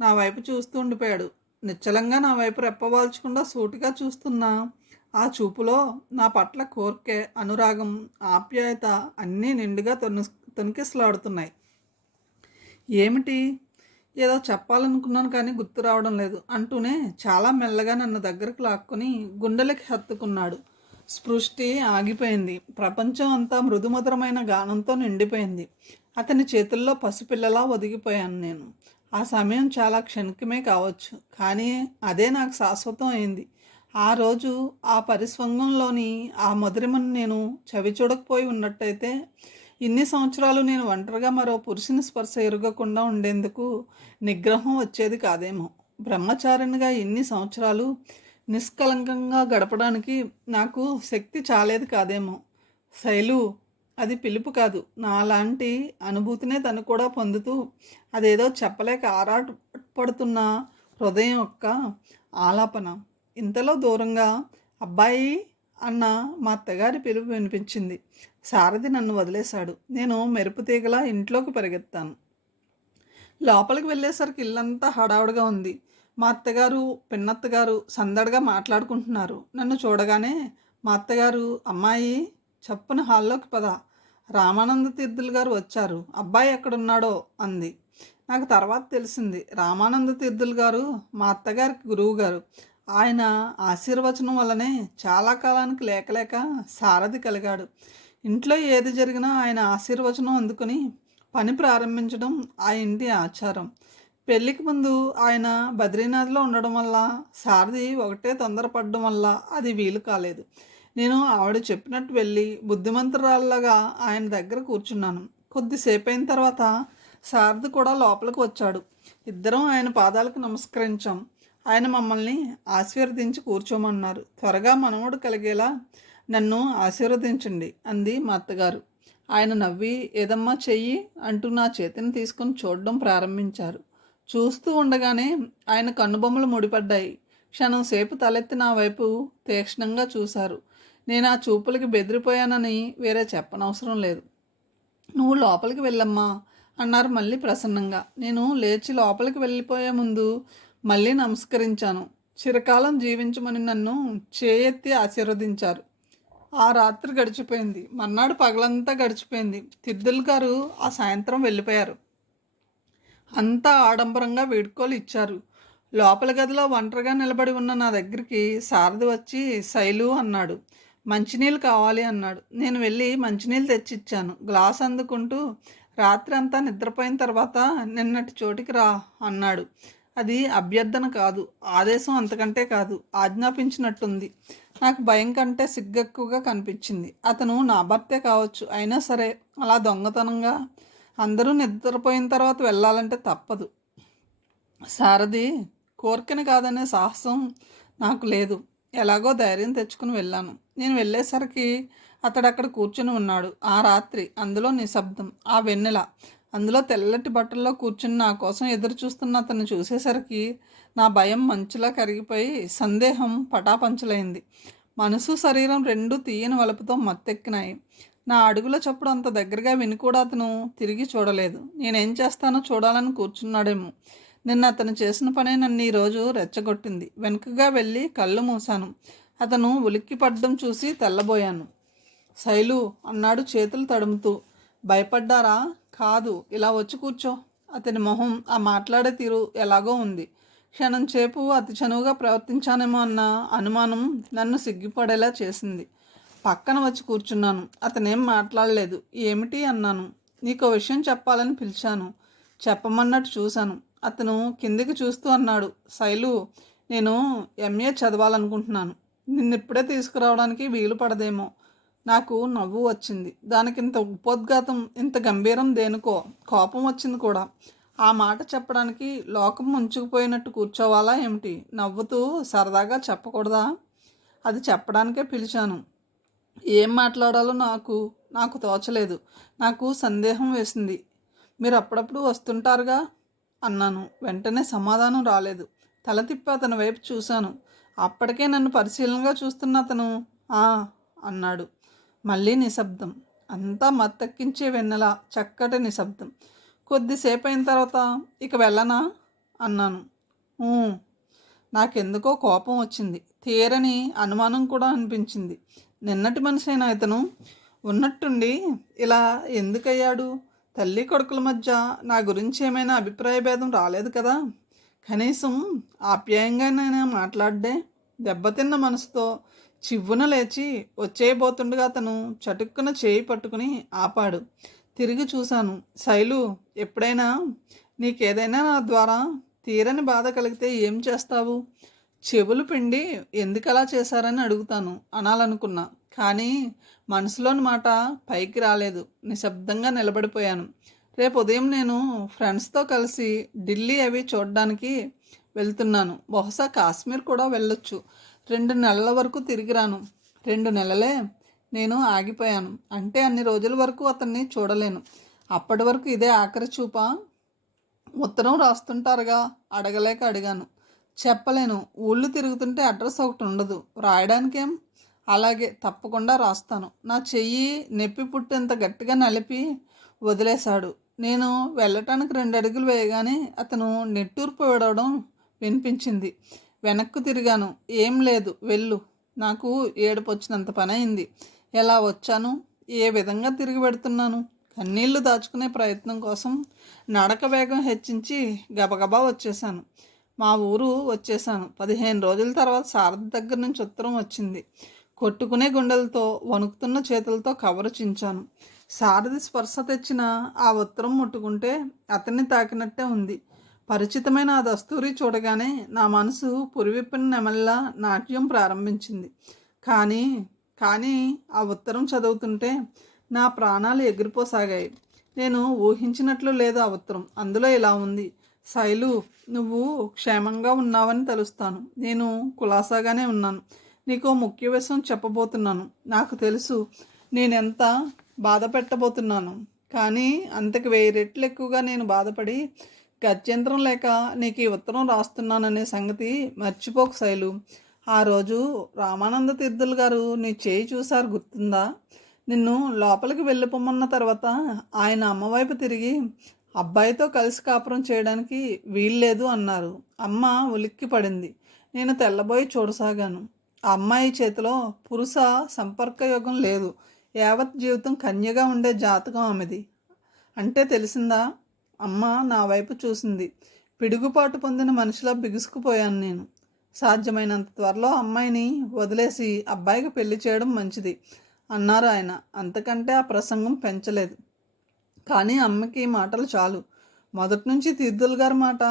నా వైపు చూస్తూ ఉండిపోయాడు. నిశ్చలంగా నా వైపు రెప్పవాల్చకుండా సూటిగా చూస్తున్నా ఆ చూపులో నా పట్ల కోర్కె, అనురాగం, ఆప్యాయత అన్నీ నిండుగా తొణికిసలాడుతున్నాయి. ఏమిటి? ఏదో చెప్పాలనుకున్నాను కానీ గుర్తు రావడం లేదు అంటూనే చాలా మెల్లగా నన్ను దగ్గరకు లాక్కొని గుండెలకి హత్తుకున్నాడు. స్పృష్టి ఆగిపోయింది. ప్రపంచం అంతా మృదుమధురమైన గానంతో నిండిపోయింది. అతని చేతుల్లో పసిపిల్లలా ఒదిగిపోయాను నేను. ఆ సమయం చాలా క్షణికమే కావచ్చు, కానీ అదే నాకు శాశ్వతం అయింది. ఆ రోజు ఆ పరిస్వంగంలోని ఆ మధురిమను నేను చవి చూడకపోయి ఉన్నట్టయితే ఇన్ని సంవత్సరాలు నేను ఒంటరిగా మరో పురుషుని స్పర్శ ఎరుగకుండా ఉండేందుకు నిగ్రహం వచ్చేది కాదేమో. బ్రహ్మచారిణిగా ఇన్ని సంవత్సరాలు నిష్కలంకంగా గడపడానికి నాకు శక్తి చాలేది కాదేమో. శైలు, అది పిలుపు కాదు, నాలాంటి అనుభూతినే తను కూడా పొందుతూ అదేదో చెప్పలేక ఆరాటపడుతున్న హృదయం యొక్క ఆలాపన. ఇంతలో దూరంగా అబ్బాయి అన్న మా అత్తగారి పిలుపు వినిపించింది. సారథి నన్ను వదిలేశాడు. నేను మెరుపు తీగలా ఇంట్లోకి పరిగెత్తాను. లోపలికి వెళ్ళేసరికి ఇల్లంతా హడావుడిగా ఉంది. మా అత్తగారు, పిన్నత్తగారు సందడిగా మాట్లాడుకుంటున్నారు. నన్ను చూడగానే మా అత్తగారు, అమ్మాయి చప్పున హాల్లోకి పద, రామానంద తీర్థులు గారు వచ్చారు, అబ్బాయి ఎక్కడున్నాడో అంది. నాకు తర్వాత తెలిసింది, రామానంద తీర్థులు గారు మా అత్తగారికి గురువు గారు. ఆయన ఆశీర్వచనం వల్లనే చాలా కాలానికి లేక సారథి కలిగాడు. ఇంట్లో ఏది జరిగినా ఆయన ఆశీర్వచనం అందుకుని పని ప్రారంభించడం ఆ ఇంటి ఆచారం. పెళ్ళికి ముందు ఆయన బద్రీనాథ్లో ఉండడం వల్ల, సారథి ఒకటే తొందరపడడం వల్ల అది వీలు కాలేదు. నేను ఆవిడ చెప్పినట్టు వెళ్ళి బుద్ధిమంతురాల్లాగా ఆయన దగ్గర కూర్చున్నాను. కొద్దిసేపు అయిన తర్వాత సారథి కూడా లోపలికి వచ్చాడు. ఇద్దరం ఆయన పాదాలకు నమస్కరించాం. ఆయన మమ్మల్ని ఆశీర్వదించి కూర్చోమన్నారు. త్వరగా మనవడు కలిగేలా నన్ను ఆశీర్వదించండి అంది మా అత్తగారు. ఆయన నవ్వి, ఏదమ్మా చెయ్యి అంటూ నా చేతిని తీసుకుని చూడడం ప్రారంభించారు. చూస్తూ ఉండగానే ఆయన కన్నుబొమ్మలు ముడిపడ్డాయి. క్షణం సేపు తలెత్తి నా వైపు తీక్షణంగా చూశారు. నేను ఆ చూపులకి బెదిరిపోయానని వేరే చెప్పనవసరం లేదు. నువ్వు లోపలికి వెళ్ళమ్మా అన్నారు మళ్ళీ ప్రసన్నంగా. నేను లేచి లోపలికి వెళ్ళిపోయే ముందు మళ్ళీ నమస్కరించాను. చిరకాలం జీవించమని నన్ను చేయెత్తి ఆశీర్వదించారు. ఆ రాత్రి గడిచిపోయింది. మర్నాడు పగలంతా గడిచిపోయింది. తీర్థులు గారు ఆ సాయంత్రం వెళ్ళిపోయారు. అంతా ఆడంబరంగా వీడ్కోలు ఇచ్చారు. లోపల గదిలో ఒంటరిగా నిలబడి ఉన్న నా దగ్గరికి సారథి వచ్చి శైలు అన్నాడు. మంచినీళ్ళు కావాలి అన్నాడు. నేను వెళ్ళి మంచినీళ్ళు తెచ్చిచ్చాను. గ్లాస్ అందుకుంటూ, రాత్రి అంతా నిద్రపోయిన తర్వాత నిన్నటి చోటికి రా అన్నాడు. అది అభ్యర్థన కాదు, ఆదేశం అంతకంటే కాదు, ఆజ్ఞాపించినట్టుంది. నాకు భయం కంటే సిగ్గెక్కువగా కనిపించింది. అతను నా భర్తే కావచ్చు, అయినా సరే అలా దొంగతనంగా అందరూ నిద్రపోయిన తర్వాత వెళ్ళాలంటే తప్పదు. సారథి కోరికని కాదనే సాహసం నాకు లేదు. ఎలాగో ధైర్యం తెచ్చుకుని వెళ్ళాను. నేను వెళ్ళేసరికి అతడు అక్కడ కూర్చుని ఉన్నాడు. ఆ రాత్రి అందులో నిశ్శబ్దం, ఆ వెన్నెల, అందులో తెల్లటి బట్టల్లో కూర్చుని నా కోసం ఎదురు చూస్తున్న అతన్ని చూసేసరికి నా భయం మంచులా కరిగిపోయి సందేహం పటాపంచలైంది. మనసు శరీరం రెండూ తీయని వలుపుతో మత్తెక్కినాయి. నా అడుగుల చప్పుడు అంత దగ్గరగా విని కూడా అతను తిరిగి చూడలేదు. నేనేం చేస్తానో చూడాలని కూర్చున్నాడేమో. నిన్న అతను చేసిన పనే నన్ను ఈరోజు రెచ్చగొట్టింది. వెనుకగా వెళ్ళి కళ్ళు మూశాను. అతను ఉలిక్కి పడ్డం చూసి తెల్లబోయాను. శైలు అన్నాడు చేతులు తడుముతూ. భయపడ్డారా? కాదు, ఇలా వచ్చి కూర్చో. అతని మొహం, ఆ మాట్లాడే తీరు ఎలాగో ఉంది. క్షణం సేపు అతి చనువుగా ప్రవర్తించానేమో అన్న అనుమానం నన్ను సిగ్గుపడేలా చేసింది. పక్కన వచ్చి కూర్చున్నాను. అతనేం మాట్లాడలేదు. ఏమిటి అన్నాను. నీకో విషయం చెప్పాలని పిలిచాను. చెప్పమన్నట్టు చూశాను. అతను కిందికి చూస్తూ అన్నాడు. శైలు, నేను ఎంఏ చదవాలనుకుంటున్నాను. నిన్నిప్పుడే తీసుకురావడానికి వీలు పడదేమో. నాకు నవ్వు వచ్చింది. దానికి ఇంత ఉపోద్ఘాతం, ఇంత గంభీరం దేనికో కోపం వచ్చింది కూడా. ఆ మాట చెప్పడానికి లోకం ముంచుకుపోయినట్టు కూర్చోవాలా ఏమిటి? నవ్వుతూ సరదాగా చెప్పకూడదా? అది చెప్పడానికే పిలిచాను. ఏం మాట్లాడాలో నాకు తోచలేదు. నాకు సందేహం వేసింది. మీరు అప్పుడప్పుడు వస్తుంటారుగా అన్నాను. వెంటనే సమాధానం రాలేదు. తల తిప్పి అతని వైపు చూశాను. అప్పటికే నన్ను పరిశీలనగా చూస్తున్న అతను అన్నాడు. మళ్ళీ నిశ్శబ్దం. అంతా మత్తెక్కించే వెన్నెల, చక్కటి నిశ్శబ్దం. కొద్దిసేపు అయిన తర్వాత, ఇక వెళ్ళనా అన్నాను. నాకెందుకో కోపం వచ్చింది. తీరని అనుమానం కూడా అనిపించింది. నిన్నటి మనిషైన ఇతను ఉన్నట్టుండి ఇలా ఎందుకయ్యాడు? తల్లి కొడుకుల మధ్య నా గురించి ఏమైనా అభిప్రాయ భేదం రాలేదు కదా? కనీసం ఆప్యాయంగానైనా మాట్లాడ్డే. దెబ్బతిన్న మనసుతో చివ్వున లేచి వచ్చేయబోతుండగా అతను చటుక్కున చేయి పట్టుకుని ఆపాడు. తిరిగి చూశాను. శైలు, ఎప్పుడైనా నీకేదైనా నా ద్వారా తీరని బాధ కలిగితే ఏం చేస్తావు? చెవులు పిండి ఎందుకలా చేశారని అడుగుతాను అనాలనుకున్నా, కానీ మనసులోని మాట పైకి రాలేదు. నిశ్శబ్దంగా నిలబడిపోయాను. రేపు ఉదయం నేను ఫ్రెండ్స్తో కలిసి ఢిల్లీ అవి చూడడానికి వెళ్తున్నాను. బహుశా కాశ్మీర్ కూడా వెళ్ళొచ్చు. 2 నెలల వరకు తిరిగి రాను. 2 నెలలే. నేను ఆగిపోయాను. అంటే అన్ని రోజుల వరకు అతన్ని చూడలేను. అప్పటి వరకు ఇదే ఆఖరి చూపా? ఉత్తరం రాస్తుంటారుగా, అడగలేక అడిగాను. చెప్పలేను. ఊళ్ళు తిరుగుతుంటే అడ్రస్ ఒకటి ఉండదు. రాయడానికేం? అలాగే, తప్పకుండా రాస్తాను. నా చెయ్యి నొప్పి పుట్టేంత గట్టిగా నలిపి వదిలేశాడు. నేను వెళ్ళటానికి 2 అడుగులు వేయగానే అతను నిట్టూర్పు విడవడం వినిపించింది. వెనక్కు తిరిగాను. ఏం లేదు, వెళ్ళు. నాకు ఏడుపు వచ్చినంత పని అయింది. ఎలా వచ్చాను, ఏ విధంగా తిరిగి పెడుతున్నాను? కన్నీళ్లు దాచుకునే ప్రయత్నం కోసం నడక వేగం హెచ్చించి గబగబా వచ్చేసాను. మా ఊరు వచ్చేసాను. 15 రోజుల తర్వాత శారద దగ్గర నుంచి ఉత్తరం వచ్చింది. కొట్టుకునే గుండెలతో, వణుకుతున్న చేతులతో కవరు చించాను. శారది స్పర్శ తెచ్చిన ఆ ఉత్తరం ముట్టుకుంటే అతన్ని తాకినట్టే ఉంది. పరిచితమైన ఆ దస్తూరి చూడగానే నా మనసు పురివిప్పిన నెమల్లా నాట్యం ప్రారంభించింది. కానీ కానీ ఆ ఉత్తరం చదువుతుంటే నా ప్రాణాలు ఎగిరిపోసాగాయి. నేను ఊహించినట్లు లేదు ఆ ఉత్తరం. అందులో ఇలా ఉంది: శైలు, నువ్వు క్షేమంగా ఉన్నావని తెలుస్తాను. నేను కులాసాగానే ఉన్నాను. నీకు ముఖ్య విషయం చెప్పబోతున్నాను. నాకు తెలుసు నేనెంత బాధ పెట్టబోతున్నాను, కానీ అంతకు 1000 రెట్లు ఎక్కువగా నేను బాధపడి గత్యంతరం లేక నీకు ఈ ఉత్తరం రాస్తున్నాననే సంగతి మర్చిపోకు శైలు. ఆ రోజు రామానంద తీర్థులు గారు నీ చేయి చూశారు, గుర్తుందా? నిన్ను లోపలికి వెళ్ళిపోమన్న తర్వాత ఆయన అమ్మవైపు తిరిగి అబ్బాయితో కలిసి కాపురం చేయడానికి వీల్లేదు అన్నారు. అమ్మ ఉలిక్కి పడింది. నేను తెల్లబోయి చూడసాగాను. ఆ అమ్మాయి చేతిలో పురుష సంపర్క యోగం లేదు. యావత్ జీవితం కన్యగా ఉండే జాతకం ఆమెది. అంటే తెలిసిందా? అమ్మ నా వైపు చూసింది. పిడుగుపాటు పొందిన మనిషిలా బిగుసుకుపోయాను నేను. సాధ్యమైనంత త్వరలో అమ్మాయిని వదిలేసి అబ్బాయికి పెళ్లి చేయడం మంచిది అన్నారు ఆయన. అంతకంటే ఆ ప్రసంగం పెంచలేదు. కానీ అమ్మకి మాటలు చాలు. మొదటి నుంచి తీర్థులు గారి మాట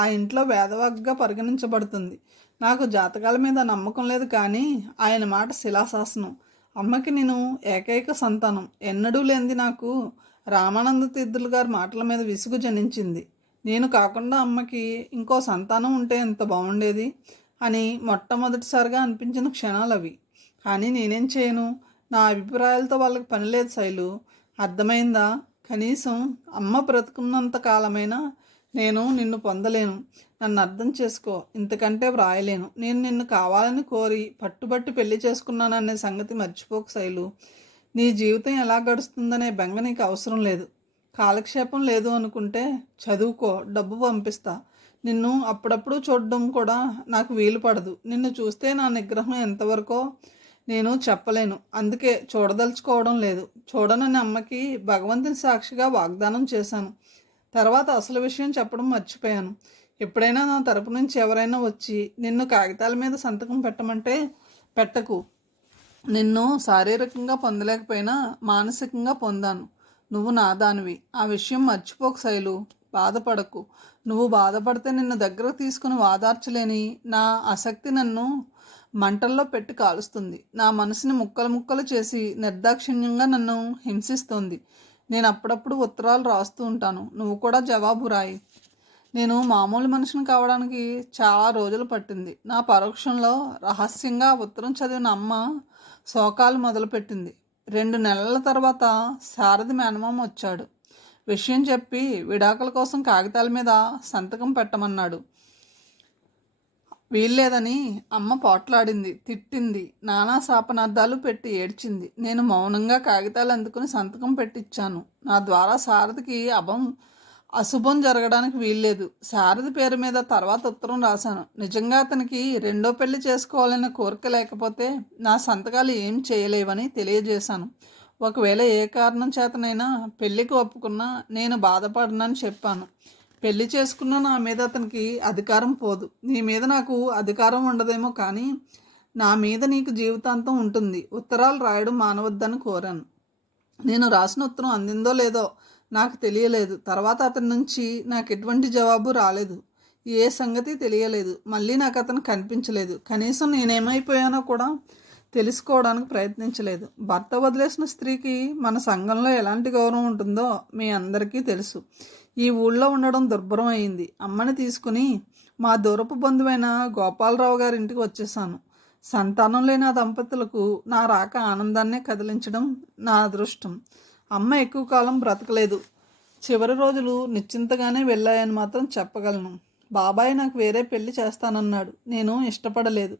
ఆ ఇంట్లో వేదవాగ్గా పరిగణించబడుతుంది. నాకు జాతకాల మీద నమ్మకం లేదు, కానీ ఆయన మాట శిలాశాసనం. అమ్మకి నేను ఏకైక సంతానం. ఎన్నడూ లేనిది నాకు రామానంద తీర్థులు గారి మాటల మీద విసుగు జనించింది. నేను కాకుండా అమ్మకి ఇంకో సంతానం ఉంటే ఎంత బాగుండేది అని మొట్టమొదటిసారిగా అనిపించిన క్షణాలు అవి. కానీ నేనేం చేయను? నా అభిప్రాయాలతో వాళ్ళకి పని లేదు శైలు. అర్థమైందా? కనీసం అమ్మ బ్రతుకున్నంత కాలమైనా నేను నిన్ను పొందలేను. నన్ను అర్థం చేసుకో. ఇంతకంటే వ్రాయలేను. నేను నిన్ను కావాలని కోరి పట్టుబట్టి పెళ్లి చేసుకున్నాననే సంగతి మర్చిపోకు శైలు. నీ జీవితం ఎలా గడుస్తుందనే బెంగ నీకు అవసరం లేదు. కాలక్షేపం లేదు అనుకుంటే చదువుకో, డబ్బు పంపిస్తా. నిన్ను అప్పుడప్పుడు చూడడం కూడా నాకు వీలు పడదు. నిన్ను చూస్తే నా నిగ్రహం ఎంతవరకో నేను చెప్పలేను. అందుకే చూడదలుచుకోవడం లేదు. చూడనని అమ్మకి భగవంతుని సాక్షిగా వాగ్దానం చేశాను. తర్వాత అసలు విషయం చెప్పడం మర్చిపోయాను. ఎప్పుడైనా నా తరపు నుంచి ఎవరైనా వచ్చి నిన్ను కాగితాల మీద సంతకం పెట్టమంటే పెట్టకు. నిన్ను శారీరకంగా పొందలేకపోయినా మానసికంగా పొందాను. నువ్వు నా దానివి. ఆ విషయం మర్చిపోకు శైలు. బాధపడకు. నువ్వు బాధపడితే నిన్ను దగ్గరకు తీసుకుని వాదార్చలేని నా ఆసక్తి నన్ను మంటల్లో పెట్టి కాలుస్తుంది. నా మనసుని ముక్కలు ముక్కలు చేసి నిర్దాక్షిణ్యంగా నన్ను హింసిస్తోంది. నేను అప్పుడప్పుడు ఉత్తరాలు రాస్తూ ఉంటాను. నువ్వు కూడా జవాబు రాయి. నేను మామూలు మనిషిని కావడానికి చాలా రోజులు పట్టింది. నా పరోక్షంలో రహస్యంగా ఉత్తరం చదివిన అమ్మ శోకాలు మొదలుపెట్టింది. 2 నెలల తర్వాత శారది మేనమామ వచ్చాడు. విషయం చెప్పి విడాకుల కోసం కాగితాల మీద సంతకం పెట్టమన్నాడు. వీల్లేదని అమ్మ పోట్లాడింది, తిట్టింది, నానా శాపనార్థాలు పెట్టి ఏడ్చింది. నేను మౌనంగా కాగితాలు అందుకుని సంతకం పెట్టించాను. నా ద్వారా శారదికి అశుభం జరగడానికి వీల్లేదు. శారది పేరు మీద తర్వాత ఉత్తరం రాశాను. నిజంగా అతనికి రెండో పెళ్లి చేసుకోవాలనే కోరిక లేకపోతే నా సంతకాలు ఏం చేయలేవని తెలియజేశాను. ఒకవేళ ఏ కారణం చేతనైనా పెళ్ళికి ఒప్పుకున్నా నేను బాధపడనని చెప్పాను. పెళ్లి చేసుకున్న నా మీద అతనికి అధికారం పోదు. నీ మీద నాకు అధికారం ఉండదేమో, కానీ నా మీద నీకు జీవితాంతం ఉంటుంది. ఉత్తరాలు రాయడం మానవద్దని కోరాను. నేను రాసిన ఉత్తరం అందిందో లేదో నాకు తెలియలేదు. తర్వాత అతని నుంచి నాకు ఎటువంటి జవాబు రాలేదు. ఏ సంగతి తెలియలేదు. మళ్ళీ నాకు అతను కనిపించలేదు. కనీసం నేనేమైపోయానో కూడా తెలుసుకోవడానికి ప్రయత్నించలేదు. భర్త వదిలేసిన స్త్రీకి మన సంఘంలో ఎలాంటి గౌరవం ఉంటుందో మీ అందరికీ తెలుసు. ఈ ఊళ్ళో ఉండడం దుర్భరం అయింది. అమ్మని తీసుకుని మా దూరపు బంధువైన గోపాలరావు గారి ఇంటికి వచ్చేసాను. సంతానం లేని ఆ దంపతులకు నా రాక ఆనందాన్నే కదిలించడం నా అదృష్టం. అమ్మ ఎక్కువ కాలం బ్రతకలేదు. చివరి రోజులు నిశ్చింతగానే వెళ్ళాయని మాత్రం చెప్పగలను. బాబాయ్ నాకు వేరే పెళ్లి చేస్తానన్నాడు. నేను ఇష్టపడలేదు.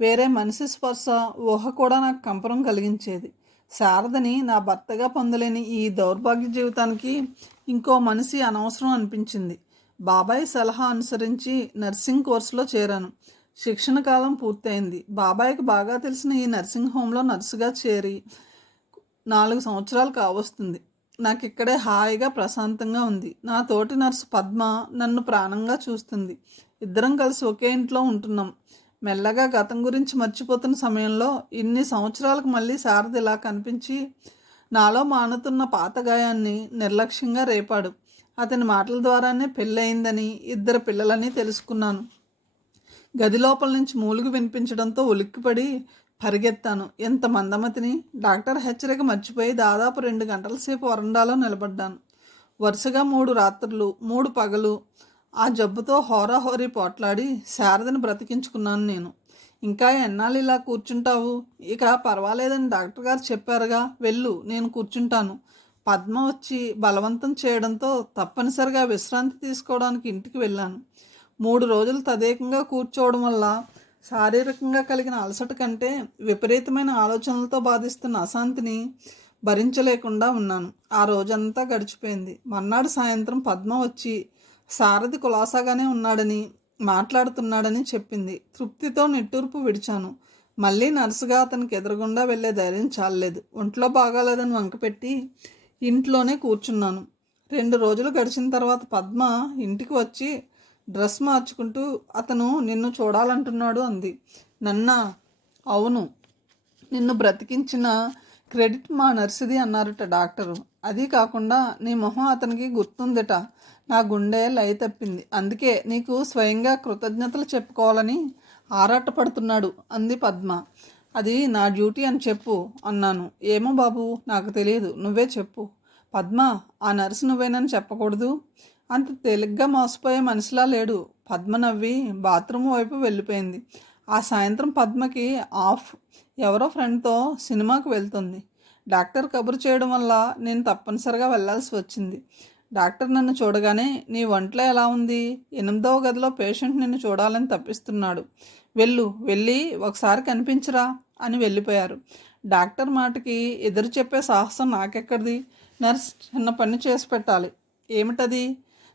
వేరే మనిషి స్పర్శ, ఊహ కూడా నాకు కంపరం కలిగించేది. శారదని నా భర్తగా పొందలేని ఈ దౌర్భాగ్య జీవితానికి ఇంకో మనిషి అనవసరం అనిపించింది. బాబాయ్ సలహా అనుసరించి నర్సింగ్ కోర్సులో చేరాను. శిక్షణ కాలం పూర్తయింది. బాబాయ్కి బాగా తెలిసిన ఈ నర్సింగ్ హోంలో నర్సుగా చేరి 4 సంవత్సరాలు కావస్తుంది. నాకు ఇక్కడే హాయిగా ప్రశాంతంగా ఉంది. నా తోటి నర్సు పద్మ నన్ను ప్రాణంగా చూస్తుంది. ఇద్దరం కలిసి ఒకే ఇంట్లో ఉంటున్నాం. మెల్లగా గతం గురించి మర్చిపోతున్న సమయంలో ఇన్ని సంవత్సరాలకు మళ్ళీ శారద ఇలా కనిపించి నాలో మానుతున్న పాత గాయాన్ని నిర్లక్ష్యంగా రేపాడు. అతని మాటల ద్వారానే పెళ్ళయిందని, 2 పిల్లలని తెలుసుకున్నాను. గది లోపల నుంచి మూలుగు వినిపించడంతో ఉలిక్కిపడి పరిగెత్తాను. ఎంత మందమతిని! డాక్టర్ హెచ్చరిక మర్చిపోయి దాదాపు 2 గంటల సేపు వరండాలో నిలబడ్డాను. వరుసగా 3 రాత్రులు 3 పగలు ఆ జబ్బుతో హోరాహోరీ పోట్లాడి శారదని బ్రతికించుకున్నాను నేను. ఇంకా ఎన్నాళ్ళు ఇలా కూర్చుంటావు? ఇక పర్వాలేదని డాక్టర్ గారు చెప్పారుగా, వెళ్ళు, నేను కూర్చుంటాను. పద్మ వచ్చి బలవంతం చేయడంతో తప్పనిసరిగా విశ్రాంతి తీసుకోవడానికి ఇంటికి వెళ్ళాను. 3 రోజులు తదేకంగా కూర్చోవడం వల్ల శారీరకంగా కలిగిన అలసట కంటే విపరీతమైన ఆలోచనలతో బాధిస్తున్న అశాంతిని భరించలేకుండా ఉన్నాను. ఆ రోజంతా గడిచిపోయింది. మర్నాడు సాయంత్రం పద్మ వచ్చి సారథి కులాసాగానే ఉన్నాడని, మాట్లాడుతున్నాడని చెప్పింది. తృప్తితో నిట్టూర్పు విడిచాను. మళ్ళీ నర్సుగా అతనికి ఎదురుగుండా వెళ్ళే ధైర్యం చాలలేదు. ఒంట్లో బాగాలేదని వంకపెట్టి ఇంట్లోనే కూర్చున్నాను. 2 రోజులు గడిచిన తర్వాత పద్మ ఇంటికి వచ్చి డ్రెస్ మార్చుకుంటూ, అతను నిన్ను చూడాలంటున్నాడు అంది. నన్నా? అవును, నిన్ను బ్రతికించిన క్రెడిట్ మా నర్సుది అన్నారట డాక్టరు. అది కాకుండా నీ మొహం అతనికి గుర్తుందట. నా గుండె లయ తప్పింది. అందుకే నీకు స్వయంగా కృతజ్ఞతలు చెప్పుకోవాలని ఆరాటపడుతున్నాడు అంది పద్మ. అది నా డ్యూటీ అని చెప్పు అన్నాను. ఏమో బాబు, నాకు తెలియదు, నువ్వే చెప్పు. పద్మ, ఆ నర్సు నువ్వేనని చెప్పకూడదు. అంత తేలిగ్గా మోసపోయే మనిషిలా లేడు. పద్మ నవ్వి బాత్రూమ్ వైపు వెళ్ళిపోయింది. ఆ సాయంత్రం పద్మకి ఆఫ్. ఎవరో ఫ్రెండ్తో సినిమాకు వెళ్తుంది. డాక్టర్ కబురు చేయడం వల్ల నేను తప్పనిసరిగా వెళ్ళాల్సి వచ్చింది. డాక్టర్ నన్ను చూడగానే, నీ ఒంట్లో ఎలా ఉంది? 8వ గదిలో పేషెంట్ నిన్ను చూడాలని తప్పిస్తున్నాడు. వెళ్ళి ఒకసారి కనిపించరా అని వెళ్ళిపోయారు. డాక్టర్ మాటకి ఎదురు చెప్పే సాహసం నాకెక్కడిది? నర్స్ చిన్న పని చేసి పెట్టాలి. ఏమిటది?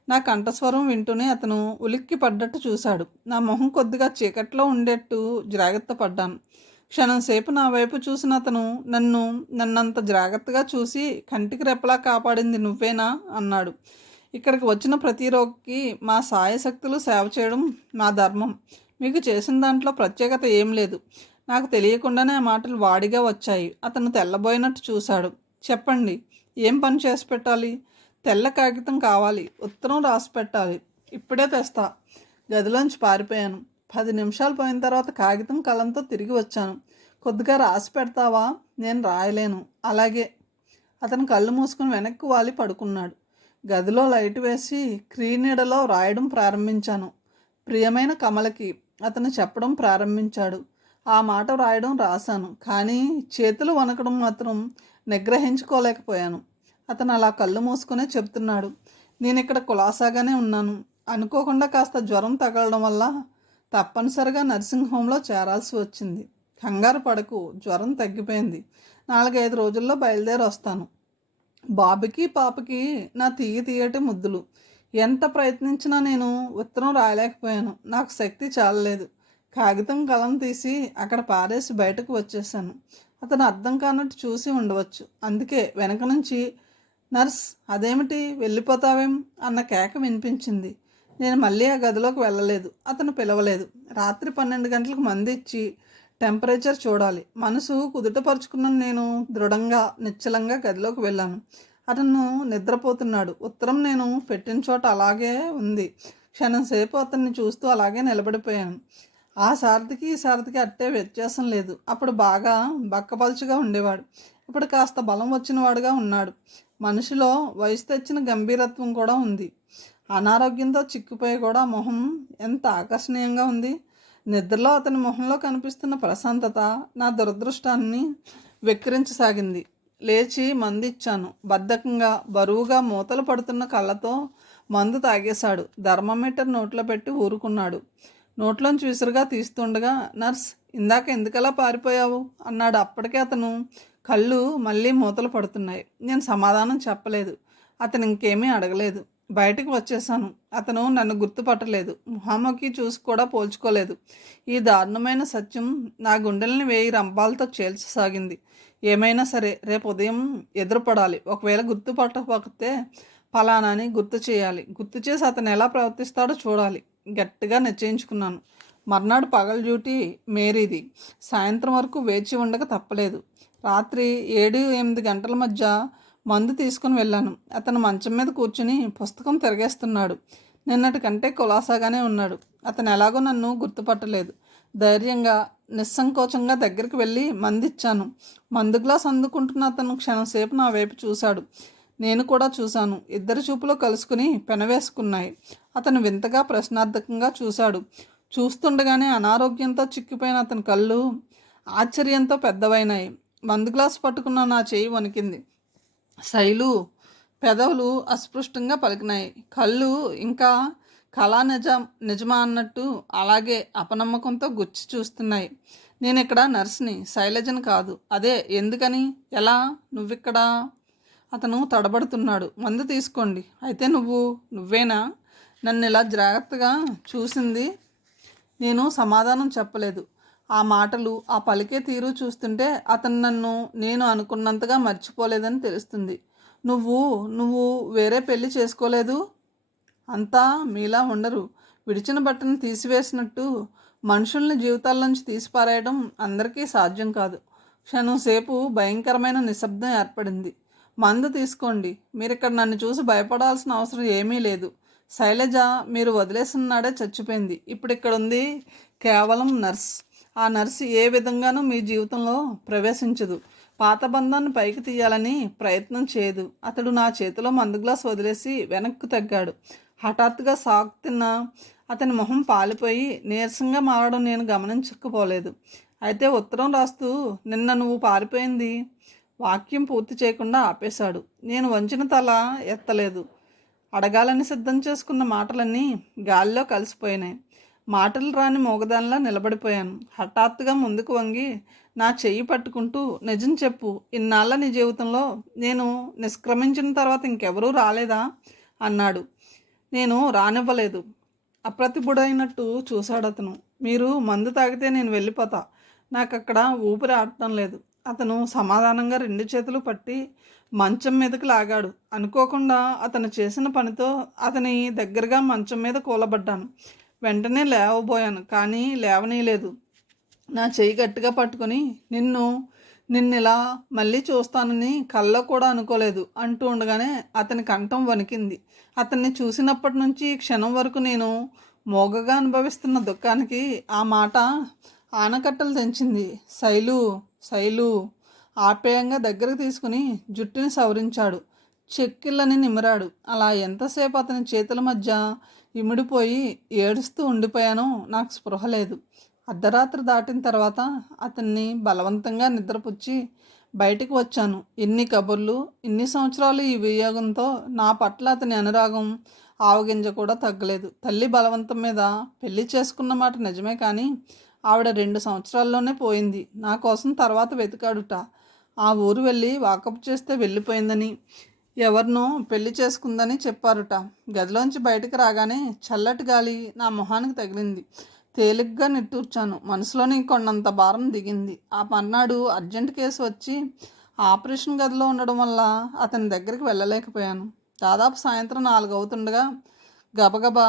నా కంఠస్వరం వింటూనే అతను ఉలిక్కి పడ్డట్టు చూశాడు. నా మొహం కొద్దిగా చీకట్లో ఉండేట్టు జాగ్రత్త పడ్డాను. క్షణంసేపు నా వైపు చూసిన అతను నన్నంత జాగ్రత్తగా చూసి కంటికి రెప్పలా కాపాడింది నువ్వేనా అన్నాడు. ఇక్కడికి వచ్చిన ప్రతి రోగికి మా సాయశక్తులు సేవ చేయడం మా ధర్మం. మీకు చేసిన దాంట్లో ప్రత్యేకత ఏం లేదు. నాకు తెలియకుండానే ఆ మాటలు వాడిగా వచ్చాయి. అతను తెల్లబోయినట్టు చూశాడు. చెప్పండి, ఏం పని చేసి పెట్టాలి? తెల్ల కాగితం కావాలి, ఉత్తరం రాసి పెట్టాలి. ఇప్పుడే తెస్తా. గదిలోంచి పారిపోయాను. 10 నిమిషాలు పోయిన తర్వాత కాగితం కలంతో తిరిగి వచ్చాను. కొద్దిగా రాసి పెడతావా? నేను రాయలేను. అలాగే. అతను కళ్ళు మూసుకుని వెనక్కి వాలి పడుకున్నాడు. గదిలో లైట్ వేసి క్రీనీడలో రాయడం ప్రారంభించాను. ప్రియమైన కమలకి అతను చెప్పడం ప్రారంభించాడు. ఆ మాట రాయడం రాశాను. కానీ చేతులు వణకడం మాత్రం నిగ్రహించుకోలేకపోయాను. అతను అలా కళ్ళు మూసుకునే చెప్తున్నాడు. నేను ఇక్కడ కులాసాగానే ఉన్నాను. అనుకోకుండా కాస్త జ్వరం తగలడం వల్ల తప్పనిసరిగా నర్సింగ్ హోంలో చేరాల్సి వచ్చింది. కంగారు పడకు, జ్వరం తగ్గిపోయింది. 4-5 రోజుల్లో బయలుదేరి వస్తాను. బాబుకి పాపకి నా తీయటి ముద్దులు. ఎంత ప్రయత్నించినా నేను ఉత్తరం రాయలేకపోయాను. నాకు శక్తి చాలలేదు. కాగితం కలం తీసి అక్కడ పారేసి బయటకు వచ్చేసాను. అతను అర్థం కానట్టు చూసి ఉండవచ్చు. అందుకే వెనక నుంచి, నర్స్, అదేమిటి, వెళ్ళిపోతావేం అన్న కేక వినిపించింది. నేను మళ్ళీ ఆ గదిలోకి వెళ్ళలేదు. అతను పిలవలేదు. రాత్రి 12 గంటలకు మందు ఇచ్చి టెంపరేచర్ చూడాలి. మనసు కుదుటపరుచుకున్న నేను దృఢంగా నిశ్చలంగా గదిలోకి వెళ్ళాను. అతను నిద్రపోతున్నాడు. ఉత్తరం నేను పెట్టిన చోట అలాగే ఉంది. క్షణం సేపు అతన్ని చూస్తూ అలాగే నిలబడిపోయాను. ఆ సారథికి ఈ సారథికి అట్టే వ్యత్యాసం లేదు. అప్పుడు బాగా బక్కపలుచుగా ఉండేవాడు. ఇప్పుడు కాస్త బలం వచ్చిన వాడుగా ఉన్నాడు. మనిషిలో వయసు తెచ్చిన గంభీరత్వం కూడా ఉంది. అనారోగ్యంతో చిక్కిపోయి కూడా మొహం ఎంత ఆకర్షణీయంగా ఉంది. నిద్రలో అతని మొహంలో కనిపిస్తున్న ప్రశాంతత నా దురదృష్టాన్ని వెక్కిరించసాగింది. లేచి మందు ఇచ్చాను. బద్ధకంగా బరువుగా మూతలు పడుతున్న కళ్ళతో మందు తాగేశాడు. థర్మామీటర్ నోట్లో పెట్టి ఊరుకున్నాడు. నోట్లోంచి విసురుగా తీస్తుండగా, నర్స్, ఇందాక ఎందుకలా పారిపోయావు అన్నాడు. అప్పటికే అతను కళ్ళు మళ్ళీ మూతలు పడుతున్నాయి. నేను సమాధానం చెప్పలేదు. అతను ఇంకేమీ అడగలేదు. బయటకు వచ్చేసాను. అతను నన్ను గుర్తుపట్టలేదు. ముఖాముఖి చూసి కూడా పోల్చుకోలేదు. ఈ దారుణమైన సత్యం నా గుండెల్ని 1000 రంపాలతో చేల్చసాగింది. ఏమైనా సరే రేపు ఉదయం ఎదురుపడాలి. ఒకవేళ గుర్తుపట్టకపోతే ఫలానాని గుర్తు చేయాలి. గుర్తు చేసి అతను ఎలా ప్రవర్తిస్తాడో చూడాలి. గట్టిగా నిశ్చయించుకున్నాను. మర్నాడు పగల డ్యూటీ మేరీది. సాయంత్రం వరకు వేచి ఉండక తప్పలేదు. రాత్రి 7-8 గంటల మధ్య మందు తీసుకుని వెళ్ళాను. అతను మంచం మీద కూర్చుని పుస్తకం తిరగేస్తున్నాడు. నిన్నటి కంటే కులాసాగానే ఉన్నాడు. అతను ఎలాగో నన్ను గుర్తుపట్టలేదు. ధైర్యంగా నిస్సంకోచంగా దగ్గరికి వెళ్ళి మందిచ్చాను. మందు గ్లాస్ అందుకుంటున్న అతను క్షణంసేపు నా వైపు చూశాడు. నేను కూడా చూశాను. ఇద్దరి చూపులో కలుసుకుని పెనవేసుకున్నాయి. అతను వింతగా ప్రశ్నార్థకంగా చూశాడు. చూస్తుండగానే అనారోగ్యంతో చిక్కిపోయిన అతని కళ్ళు ఆశ్చర్యంతో పెద్దవైనాయి. మందు గ్లాస్ పట్టుకున్న నా చేయి వణికింది. శైలు పెదవులు అస్పృష్టంగా పలికినాయి. కళ్ళు ఇంకా కళా నిజమా అన్నట్టు అలాగే అపనమ్మకంతో గుచ్చి చూస్తున్నాయి. నేను ఇక్కడ నర్సుని, శైలజని కాదు. అదే, ఎందుకని, ఎలా, నువ్విక్కడా? అతను తడబడుతున్నాడు. మందు తీసుకోండి. అయితే నువ్వేనా నన్ను ఇలా జాగ్రత్తగా చూసింది? నేను సమాధానం చెప్పలేదు. ఆ మాటలు, ఆ పలికే తీరు చూస్తుంటే అతను నన్ను నేను అనుకున్నంతగా మర్చిపోలేదని తెలుస్తుంది. నువ్వు వేరే పెళ్లి చేసుకోలేదు? అంతా మీలా ఉండరు. విడిచిన బట్టను తీసివేసినట్టు మనుషుల్ని జీవితాల్లోంచి తీసిపారేయడం అందరికీ సాధ్యం కాదు. క్షణం సేపు భయంకరమైన నిశ్శబ్దం ఏర్పడింది. మందు తీసుకోండి. మీరిక్కడ నన్ను చూసి భయపడాల్సిన అవసరం ఏమీ లేదు. శైలజ మీరు వదిలేసిన నాడే చచ్చిపోయింది. ఇప్పుడు ఇక్కడ ఉంది కేవలం నర్స్. ఆ నర్సు ఏ విధంగానూ మీ జీవితంలో ప్రవేశించదు. పాత బంధాన్ని పైకి తీయాలని ప్రయత్నం చేయదు. అతడు నా చేతిలో మందు గ్లాస్ వదిలేసి వెనక్కు తగ్గాడు. హఠాత్తుగా షాక్ తిన్న అతని మొహం పాలిపోయి నీరసంగా మారడం నేను గమనించకపోలేదు. అయితే ఉత్తరం రాస్తూ నిన్న నువ్వు పారిపోయింది వాక్యం పూర్తి చేయకుండా ఆపేశాడు. నేను వంచిన తల ఎత్తలేదు. అడగాలని సిద్ధం చేసుకున్న మాటలన్నీ గాలిలో కలిసిపోయినాయి. మాటలు రాని మోగదానిలా నిలబడిపోయాను. హఠాత్తుగా ముందుకు వంగి నా చెయ్యి పట్టుకుంటూ, నిజం చెప్పు, ఇన్నాళ్ళ నీ జీవితంలో నేను నిష్క్రమించిన తర్వాత ఇంకెవరూ రాలేదా అన్నాడు. నేను రానివ్వలేదు. అప్రతిభుడైనట్టు చూశాడు అతను. మీరు మందు తాగితే నేను వెళ్ళిపోతా. నాకు అక్కడ ఊపిరి ఆడటం లేదు. అతను సమాధానంగా 2 చేతులు పట్టి మంచం మీదకి లాగాడు. అనుకోకుండా అతను చేసిన పనితో అతని దగ్గరగా మంచం మీద కూలబడ్డాను. వెంటనే లేవబోయాను, కానీ లేవనీయలేదు. నా చెయ్యి గట్టిగా పట్టుకొని నిన్నిలా మళ్ళీ చూస్తానని కల్లో కూడా అనుకోలేదు అంటూ ఉండగానే అతని కంఠం వణికింది. అతన్ని చూసినప్పటి నుంచి క్షణం వరకు నేను మోగగా అనుభవిస్తున్న దుఃఖానికి ఆ మాట ఆనకట్టలు తెంచింది. శైలు ఆప్యాయంగా దగ్గరకు తీసుకుని జుట్టుని సవరించాడు. చెక్కిళ్ళని నిమిరాడు. అలా ఎంతసేపు అతని చేతుల మధ్య ఇమిడిపోయి ఏడుస్తూ ఉండిపోయానో నాకు స్పృహ లేదు. అర్ధరాత్రి దాటిన తర్వాత అతన్ని బలవంతంగా నిద్రపుచ్చి బయటికి వచ్చాను. ఇన్ని కబుర్లు, ఇన్ని సంవత్సరాలు ఈ వియోగంతో నా పట్ల అతని అనురాగం ఆవగింజ కూడా తగ్గలేదు. తల్లి బలవంతం మీద పెళ్లి చేసుకున్న మాట నిజమే, కానీ ఆవిడ 2 సంవత్సరాల్లోనే పోయింది. నా కోసం తర్వాత వెతికాడుట. ఆ ఊరు వెళ్ళి వాకప్ చేస్తే వెళ్ళిపోయిందని, ఎవరినో పెళ్లి చేసుకుందని చెప్పారుట. గదిలోంచి బయటకు రాగానే చల్లటి గాలి నా మొహానికి తగిలింది. తేలిగ్గా నిట్టూర్చాను. మనసులోని కొండంత భారం దిగింది. ఆ మర్నాడు అర్జెంట్ కేసు వచ్చి ఆపరేషన్ గదిలో ఉండడం వల్ల అతని దగ్గరికి వెళ్ళలేకపోయాను. దాదాపు సాయంత్రం 4 అవుతుండగా గబగబా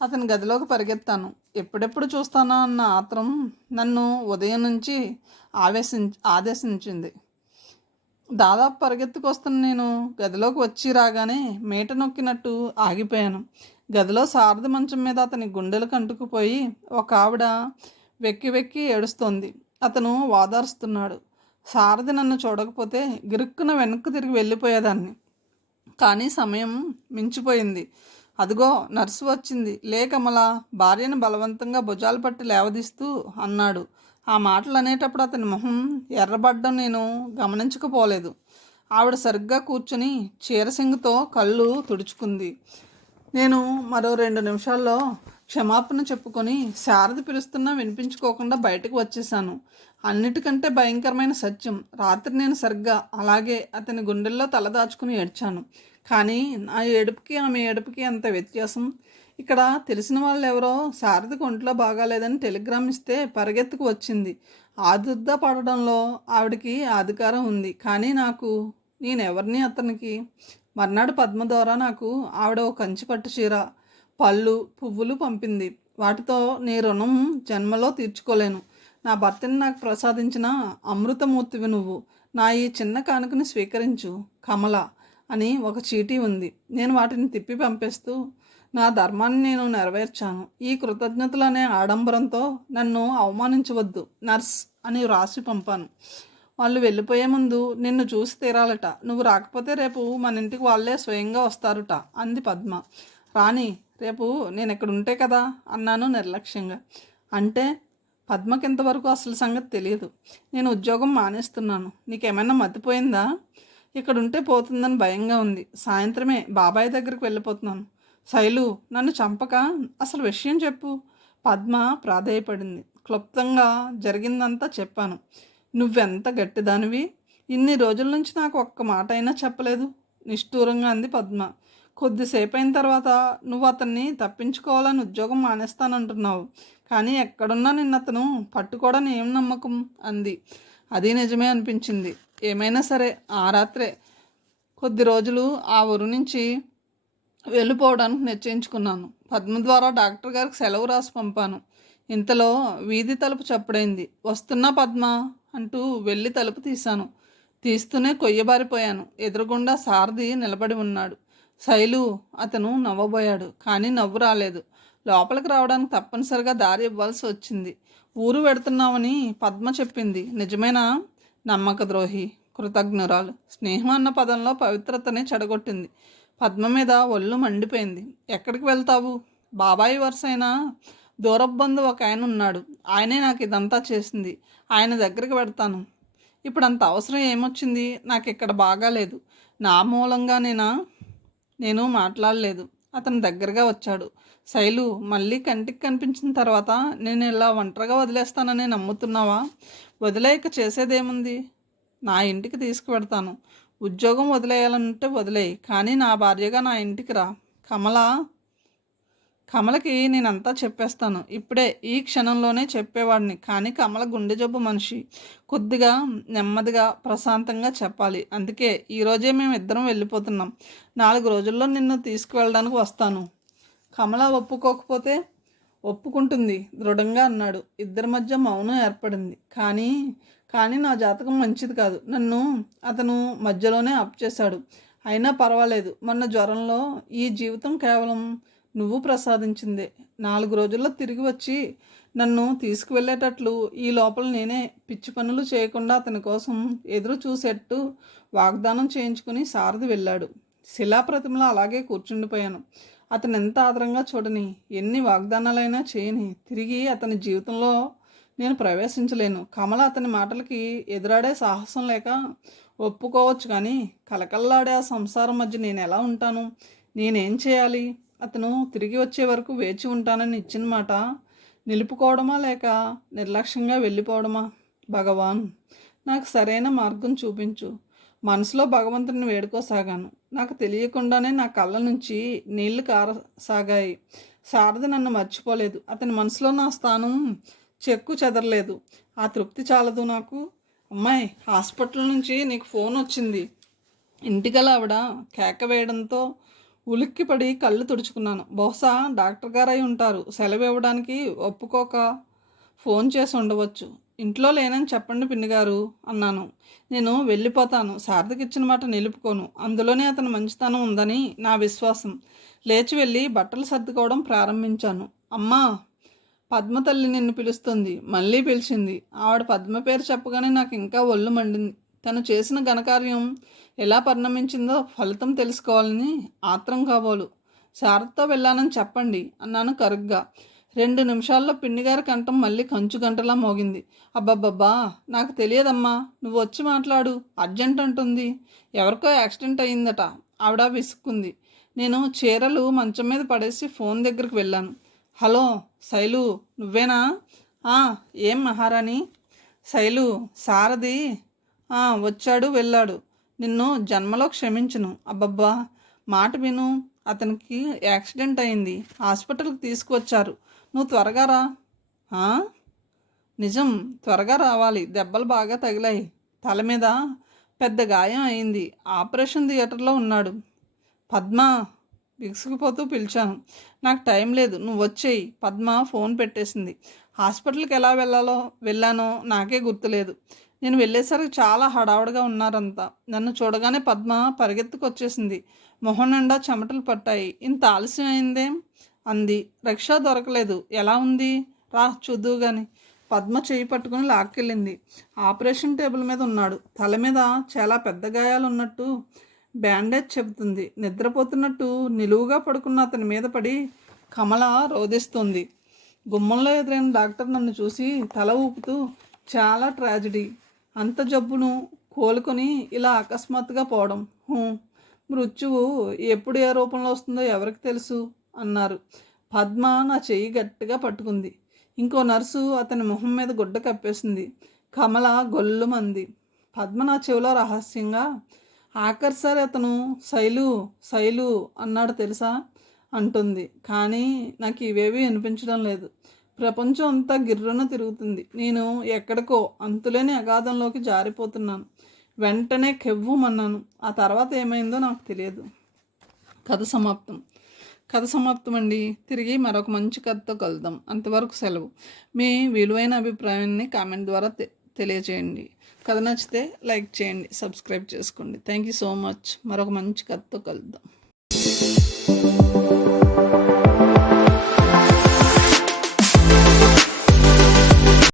అతని గదిలోకి పరిగెత్తాను. ఎప్పుడెప్పుడు చూస్తానా అన్న ఆత్రం నన్ను ఉదయం నుంచి ఆదేశించింది. దాదాపు పరిగెత్తుకొస్తున్న నేను గదిలోకి వచ్చి రాగానే మేట నొక్కినట్టు ఆగిపోయాను. గదిలో శారద మంచం మీద అతని గుండెలకు అంటుకుపోయి ఒక ఆవిడ వెక్కి వెక్కి ఏడుస్తోంది. అతను వాదారుస్తున్నాడు. శారద నన్ను చూడకపోతే గిరుక్కున వెనక్కు తిరిగి వెళ్ళిపోయేదాన్ని. కానీ సమయం మించిపోయింది. అదిగో నర్సు వచ్చింది. లే కమల, భార్యను బలవంతంగా భుజాలు పట్టి లేవదీస్తూ అన్నాడు. ఆ మాటలు అనేటప్పుడు అతని మొహం ఎర్రబడ్డం నేను గమనించకపోలేదు. ఆవిడ సరిగ్గా కూర్చుని చీరసింగుతో కళ్ళు తుడుచుకుంది. నేను మరో 2 నిమిషాల్లో క్షమాపణ చెప్పుకొని శారద పిలుస్తున్నా వినిపించుకోకుండా బయటకు వచ్చేసాను. అన్నిటికంటే భయంకరమైన సత్యం, రాత్రి నేను సరిగ్గా అలాగే అతని గుండెల్లో తలదాచుకుని ఏడ్చాను. కానీ నా ఏడుపుకి ఆమె ఏడుపుకి అంత వ్యత్యాసం. ఇక్కడ తెలిసిన వాళ్ళు ఎవరో శారదకు ఒంట్లో బాగాలేదని టెలిగ్రామ్ ఇస్తే పరిగెత్తుకు వచ్చింది. ఆదుర్దా పడడంలో ఆవిడకి అధికారం ఉంది. కానీ నేనెవరిని అతనికి? మర్నాడు పద్మ ద్వారా నాకు ఆవిడ ఓ కంచి పట్టు చీర, పళ్ళు, పువ్వులు పంపింది. వాటితో నీ రుణం జన్మలో తీర్చుకోలేను. నా భర్తని నాకు ప్రసాదించిన అమృతమూర్తివి నువ్వు. నా ఈ చిన్న కానుకని స్వీకరించు కమల అని ఒక చీటీ ఉంది. నేను వాటిని తిప్పి పంపేస్తూ నా ధర్మాన్ని నేను నెరవేర్చాను. ఈ కృతజ్ఞతలనే ఆడంబరంతో నన్ను అవమానించవద్దు నర్స్ అని వ్రాసి పంపాను. వాళ్ళు వెళ్ళిపోయే ముందు నిన్ను చూసి తీరాలట. నువ్వు రాకపోతే రేపు మన ఇంటికి వాళ్ళే స్వయంగా వస్తారుట అంది పద్మ. రాణి, రేపు నేను ఇక్కడ ఉంటే కదా అన్నాను నిర్లక్ష్యంగా. అంటే పద్మకి ఇంతవరకు అసలు సంగతి తెలియదు. నేను ఉద్యోగం మానేస్తున్నాను. నీకేమైనా మతిపోయిందా? ఇక్కడ ఉంటే పోతుందని భయంగా ఉంది. సాయంత్రమే బాబాయ్ దగ్గరికి వెళ్ళిపోతున్నాను. శైలు, నన్ను చంపక అసలు విషయం చెప్పు. పద్మ ప్రాధేయపడింది. క్లుప్తంగా జరిగిందంతా చెప్పాను. నువ్వెంత గట్టిదానివి! ఇన్ని రోజుల నుంచి నాకు ఒక్క మాట అయినా చెప్పలేదు నిష్ఠూరంగా అంది పద్మ. కొద్దిసేపు అయిన తర్వాత నువ్వు అతన్ని తప్పించుకోవాలని ఉద్యోగం మానేస్తానంటున్నావు. కానీ ఎక్కడున్నా నిన్నతను పట్టుకోవడం ఏం నమ్మకం అంది. అది నిజమే అనిపించింది. ఏమైనా సరే ఆ రాత్రే కొద్ది రోజులు ఆ ఊరు నుంచి వెళ్ళిపోవడానికి నిశ్చయించుకున్నాను. పద్మ ద్వారా డాక్టర్ గారికి సెలవు రాసి పంపాను. ఇంతలో వీధి తలుపు చప్పుడైంది. వస్తున్నా పద్మ అంటూ వెళ్ళి తలుపు తీశాను. తీస్తూనే కొయ్యబారిపోయాను. ఎదురుగుండా సారథి నిలబడి ఉన్నాడు. శైలు, అతను నవ్వబోయాడు. కానీ నవ్వు రాలేదు. లోపలికి రావడానికి తప్పనిసరిగా దారి ఇవ్వాల్సి వచ్చింది. ఊరు వెడుతున్నామని పద్మ చెప్పింది నిజమేనా? నమ్మక ద్రోహి, కృతజ్ఞురాలు. స్నేహం అన్న పదంలో పవిత్రతని చెడగొట్టింది. పద్మ మీద ఒళ్ళు మండిపోయింది. ఎక్కడికి వెళ్తావు? బాబాయి వరుసైన దూరపు బంధువు ఒక ఆయన ఉన్నాడు. ఆయనే నాకు ఇదంతా చేసింది. ఆయన దగ్గరికి పెడతాను. ఇప్పుడు అంత అవసరం ఏమొచ్చింది? నాకు ఇక్కడ బాగాలేదు. నా మూలంగా నేను మాట్లాడలేదు. అతను దగ్గరగా వచ్చాడు. శైలు, మళ్ళీ కంటికి కనిపించిన తర్వాత నేను ఇలా ఒంటరిగా వదిలేస్తానని నమ్ముతున్నావా? వదిలేయక చేసేదేముంది? నా ఇంటికి తీసుకువెడతాను. ఉద్యోగం వదిలేయాలంటే వదిలేయి, కానీ నా భార్యగా నా ఇంటికి రా. కమలకి నేనంతా చెప్పేస్తాను. ఇప్పుడే ఈ క్షణంలోనే చెప్పేవాడిని. కానీ కమల గుండె జబ్బు మనిషి. కొద్దిగా నెమ్మదిగా ప్రశాంతంగా చెప్పాలి. అందుకే ఈరోజే మేము ఇద్దరం వెళ్ళిపోతున్నాం. 4 రోజుల్లో నిన్ను తీసుకువెళ్ళడానికి వస్తాను. కమల ఒప్పుకోకపోతే? ఒప్పుకుంటుంది దృఢంగా అన్నాడు. ఇద్దరి మధ్య మౌనం ఏర్పడింది. కానీ నా జాతకం మంచిది కాదు. నన్ను అతను మధ్యలోనే అప్ చేశాడు. అయినా పర్వాలేదు. మొన్న జ్వరంలో ఈ జీవితం కేవలం నువ్వు ప్రసాదించిందే. 4 రోజుల్లో తిరిగి వచ్చి నన్ను తీసుకువెళ్ళేటట్లు ఈ లోపల నేనే పిచ్చి పనులు చేయకుండా అతని కోసం ఎదురు చూసేట్టు వాగ్దానం చేయించుకుని సారథి వెళ్ళాడు. శిలాప్రతిమలో అలాగే కూర్చుండిపోయాను. అతను ఎంత ఆదరంగా చూడని, ఎన్ని వాగ్దానాలైనా చేయని, తిరిగి అతని జీవితంలో నేను ప్రవేశించలేను. కమల అతని మాటలకి ఎదురాడే సాహసం లేక ఒప్పుకోవచ్చు. కానీ కలకల్లాడే ఆ సంసారం మధ్య నేను ఎలా ఉంటాను? నేనేం చేయాలి? అతను తిరిగి వచ్చే వరకు వేచి ఉంటానని ఇచ్చిన మాట నిలుపుకోవడమా లేక నిర్లక్ష్యంగా వెళ్ళిపోవడమా? భగవాన్, నాకు సరైన మార్గం చూపించు. మనసులో భగవంతుని వేడుకోసాగాను. నాకు తెలియకుండానే నా కళ్ళ నుంచి నీళ్లు కారసాగాయి. శారద నన్ను మర్చిపోలేదు. అతని మనసులో నా స్థానం చెక్కు చెదరలేదు. ఆ తృప్తి చాలదు నాకు. అమ్మాయి, హాస్పిటల్ నుంచి నీకు ఫోన్ వచ్చింది. ఇంటికల ఆవిడ కేక వేయడంతో ఉలిక్కిపడి కళ్ళు తుడుచుకున్నాను. బహుశా డాక్టర్ గారు అయి ఉంటారు. సెలవు ఇవ్వడానికి ఒప్పుకోక ఫోన్ చేసి ఉండవచ్చు. ఇంట్లో లేనని చెప్పండి పిన్ని గారు అన్నాను. నేను వెళ్ళిపోతాను. శారదకి ఇచ్చిన మాట నిలుపుకోను. అందులోనే అతని మంచితనం ఉందని నా విశ్వాసం. లేచి వెళ్ళి బట్టలు సర్దుకోవడం ప్రారంభించాను. అమ్మా, పద్మ తల్లి నిన్ను పిలుస్తుంది. మళ్ళీ పిలిచింది. ఆవిడ పద్మ పేరు చెప్పగానే నాకు ఇంకా ఒళ్ళు మండింది. తను చేసిన ఘనకార్యం ఎలా పరిణమించిందో ఫలితం తెలుసుకోవాలని ఆత్రం కాబోలు. శారదతో వెళ్ళానని చెప్పండి అన్నాను కరుగ్గా. 2 నిమిషాల్లో పిన్నిగారి కంఠం మళ్ళీ కంచు గంటలా మోగింది. అబ్బబ్బబ్బా, నాకు తెలియదమ్మా, నువ్వు వచ్చి మాట్లాడు, అర్జెంట్ అంటుంది. ఎవరికో యాక్సిడెంట్ అయ్యిందట, ఆవిడ విసుక్కుంది. నేను చీరలు మంచం మీద పడేసి ఫోన్ దగ్గరికి వెళ్ళాను. హలో శైలు, నువ్వేనా? ఏం మహారాణి? శైలు, సారథి వచ్చాడు వెళ్ళాడు. నిన్ను జన్మలో క్షమించను. అబ్బబ్బా, మాట విను. అతనికి యాక్సిడెంట్ అయింది. హాస్పిటల్కి తీసుకువచ్చారు. నువ్వు త్వరగా రా. నిజం, త్వరగా రావాలి. దెబ్బలు బాగా తగిలాయి. తల మీద పెద్ద గాయం అయింది. ఆపరేషన్ థియేటర్లో ఉన్నాడు. పద్మ, విసిగిపోతూ పిలిచాను. నాకు టైం లేదు, నువ్వు వచ్చేయి. పద్మ ఫోన్ పెట్టేసింది. హాస్పిటల్కి ఎలా వెళ్ళానో నాకే గుర్తులేదు. నేను వెళ్ళేసరికి చాలా హడావుడిగా ఉన్నారంతా. నన్ను చూడగానే పద్మ పరిగెత్తుకొచ్చేసింది. మొహం నిండా చెమటలు పట్టాయి. ఇంత ఆలస్యం అయిందేం అంది. రిక్షా దొరకలేదు. ఎలా ఉంది? రా చూద్దువు గాని. పద్మ చేయి పట్టుకుని లాక్కెళ్ళింది. ఆపరేషన్ టేబుల్ మీద ఉన్నాడు. తల మీద చాలా పెద్ద గాయాలు ఉన్నట్టు బ్యాండేజ్ చెబుతుంది. నిద్రపోతున్నట్టు నిలువుగా పడుకున్న అతని మీద పడి కమల రోదిస్తుంది. గుమ్మంలో ఎదురైన డాక్టర్ నన్ను చూసి తల ఊపుతూ, చాలా ట్రాజడీ. అంత జబ్బును కోలుకొని ఇలా అకస్మాత్తుగా పోవడం. మృత్యువు ఎప్పుడు ఏ రూపంలో వస్తుందో ఎవరికి తెలుసు అన్నారు. పద్మ నా చెయ్యి గట్టిగా పట్టుకుంది. ఇంకో నర్సు అతని మొహం మీద గుడ్డ కప్పేసింది. కమల గొల్లుమంది. పద్మ నా చెవిలో రహస్యంగా, ఆఖరిసారి అతను శైలు శైలు అన్నాడు తెలుసా అంటుంది. కానీ నాకు ఇవేవి వినిపించడం లేదు. ప్రపంచం అంతా గిర్రున తిరుగుతుంది. నేను ఎక్కడికో అంతులేని అగాధంలోకి జారిపోతున్నాను. వెంటనే కెవ్వుమన్నాను. ఆ తర్వాత ఏమైందో నాకు తెలియదు. కథ సమాప్తం అండి. తిరిగి మరొక మంచి కథతో కలుద్దాం. అంతవరకు సెలవు. మీ విలువైన అభిప్రాయాన్ని కామెంట్ ద్వారా తెలియజేయండి. కథ నచ్చితే లైక్ చేయండి, సబ్స్క్రైబ్ చేసుకోండి. Thank you so much. మరొక మంచి కథతో కలుద్దాం.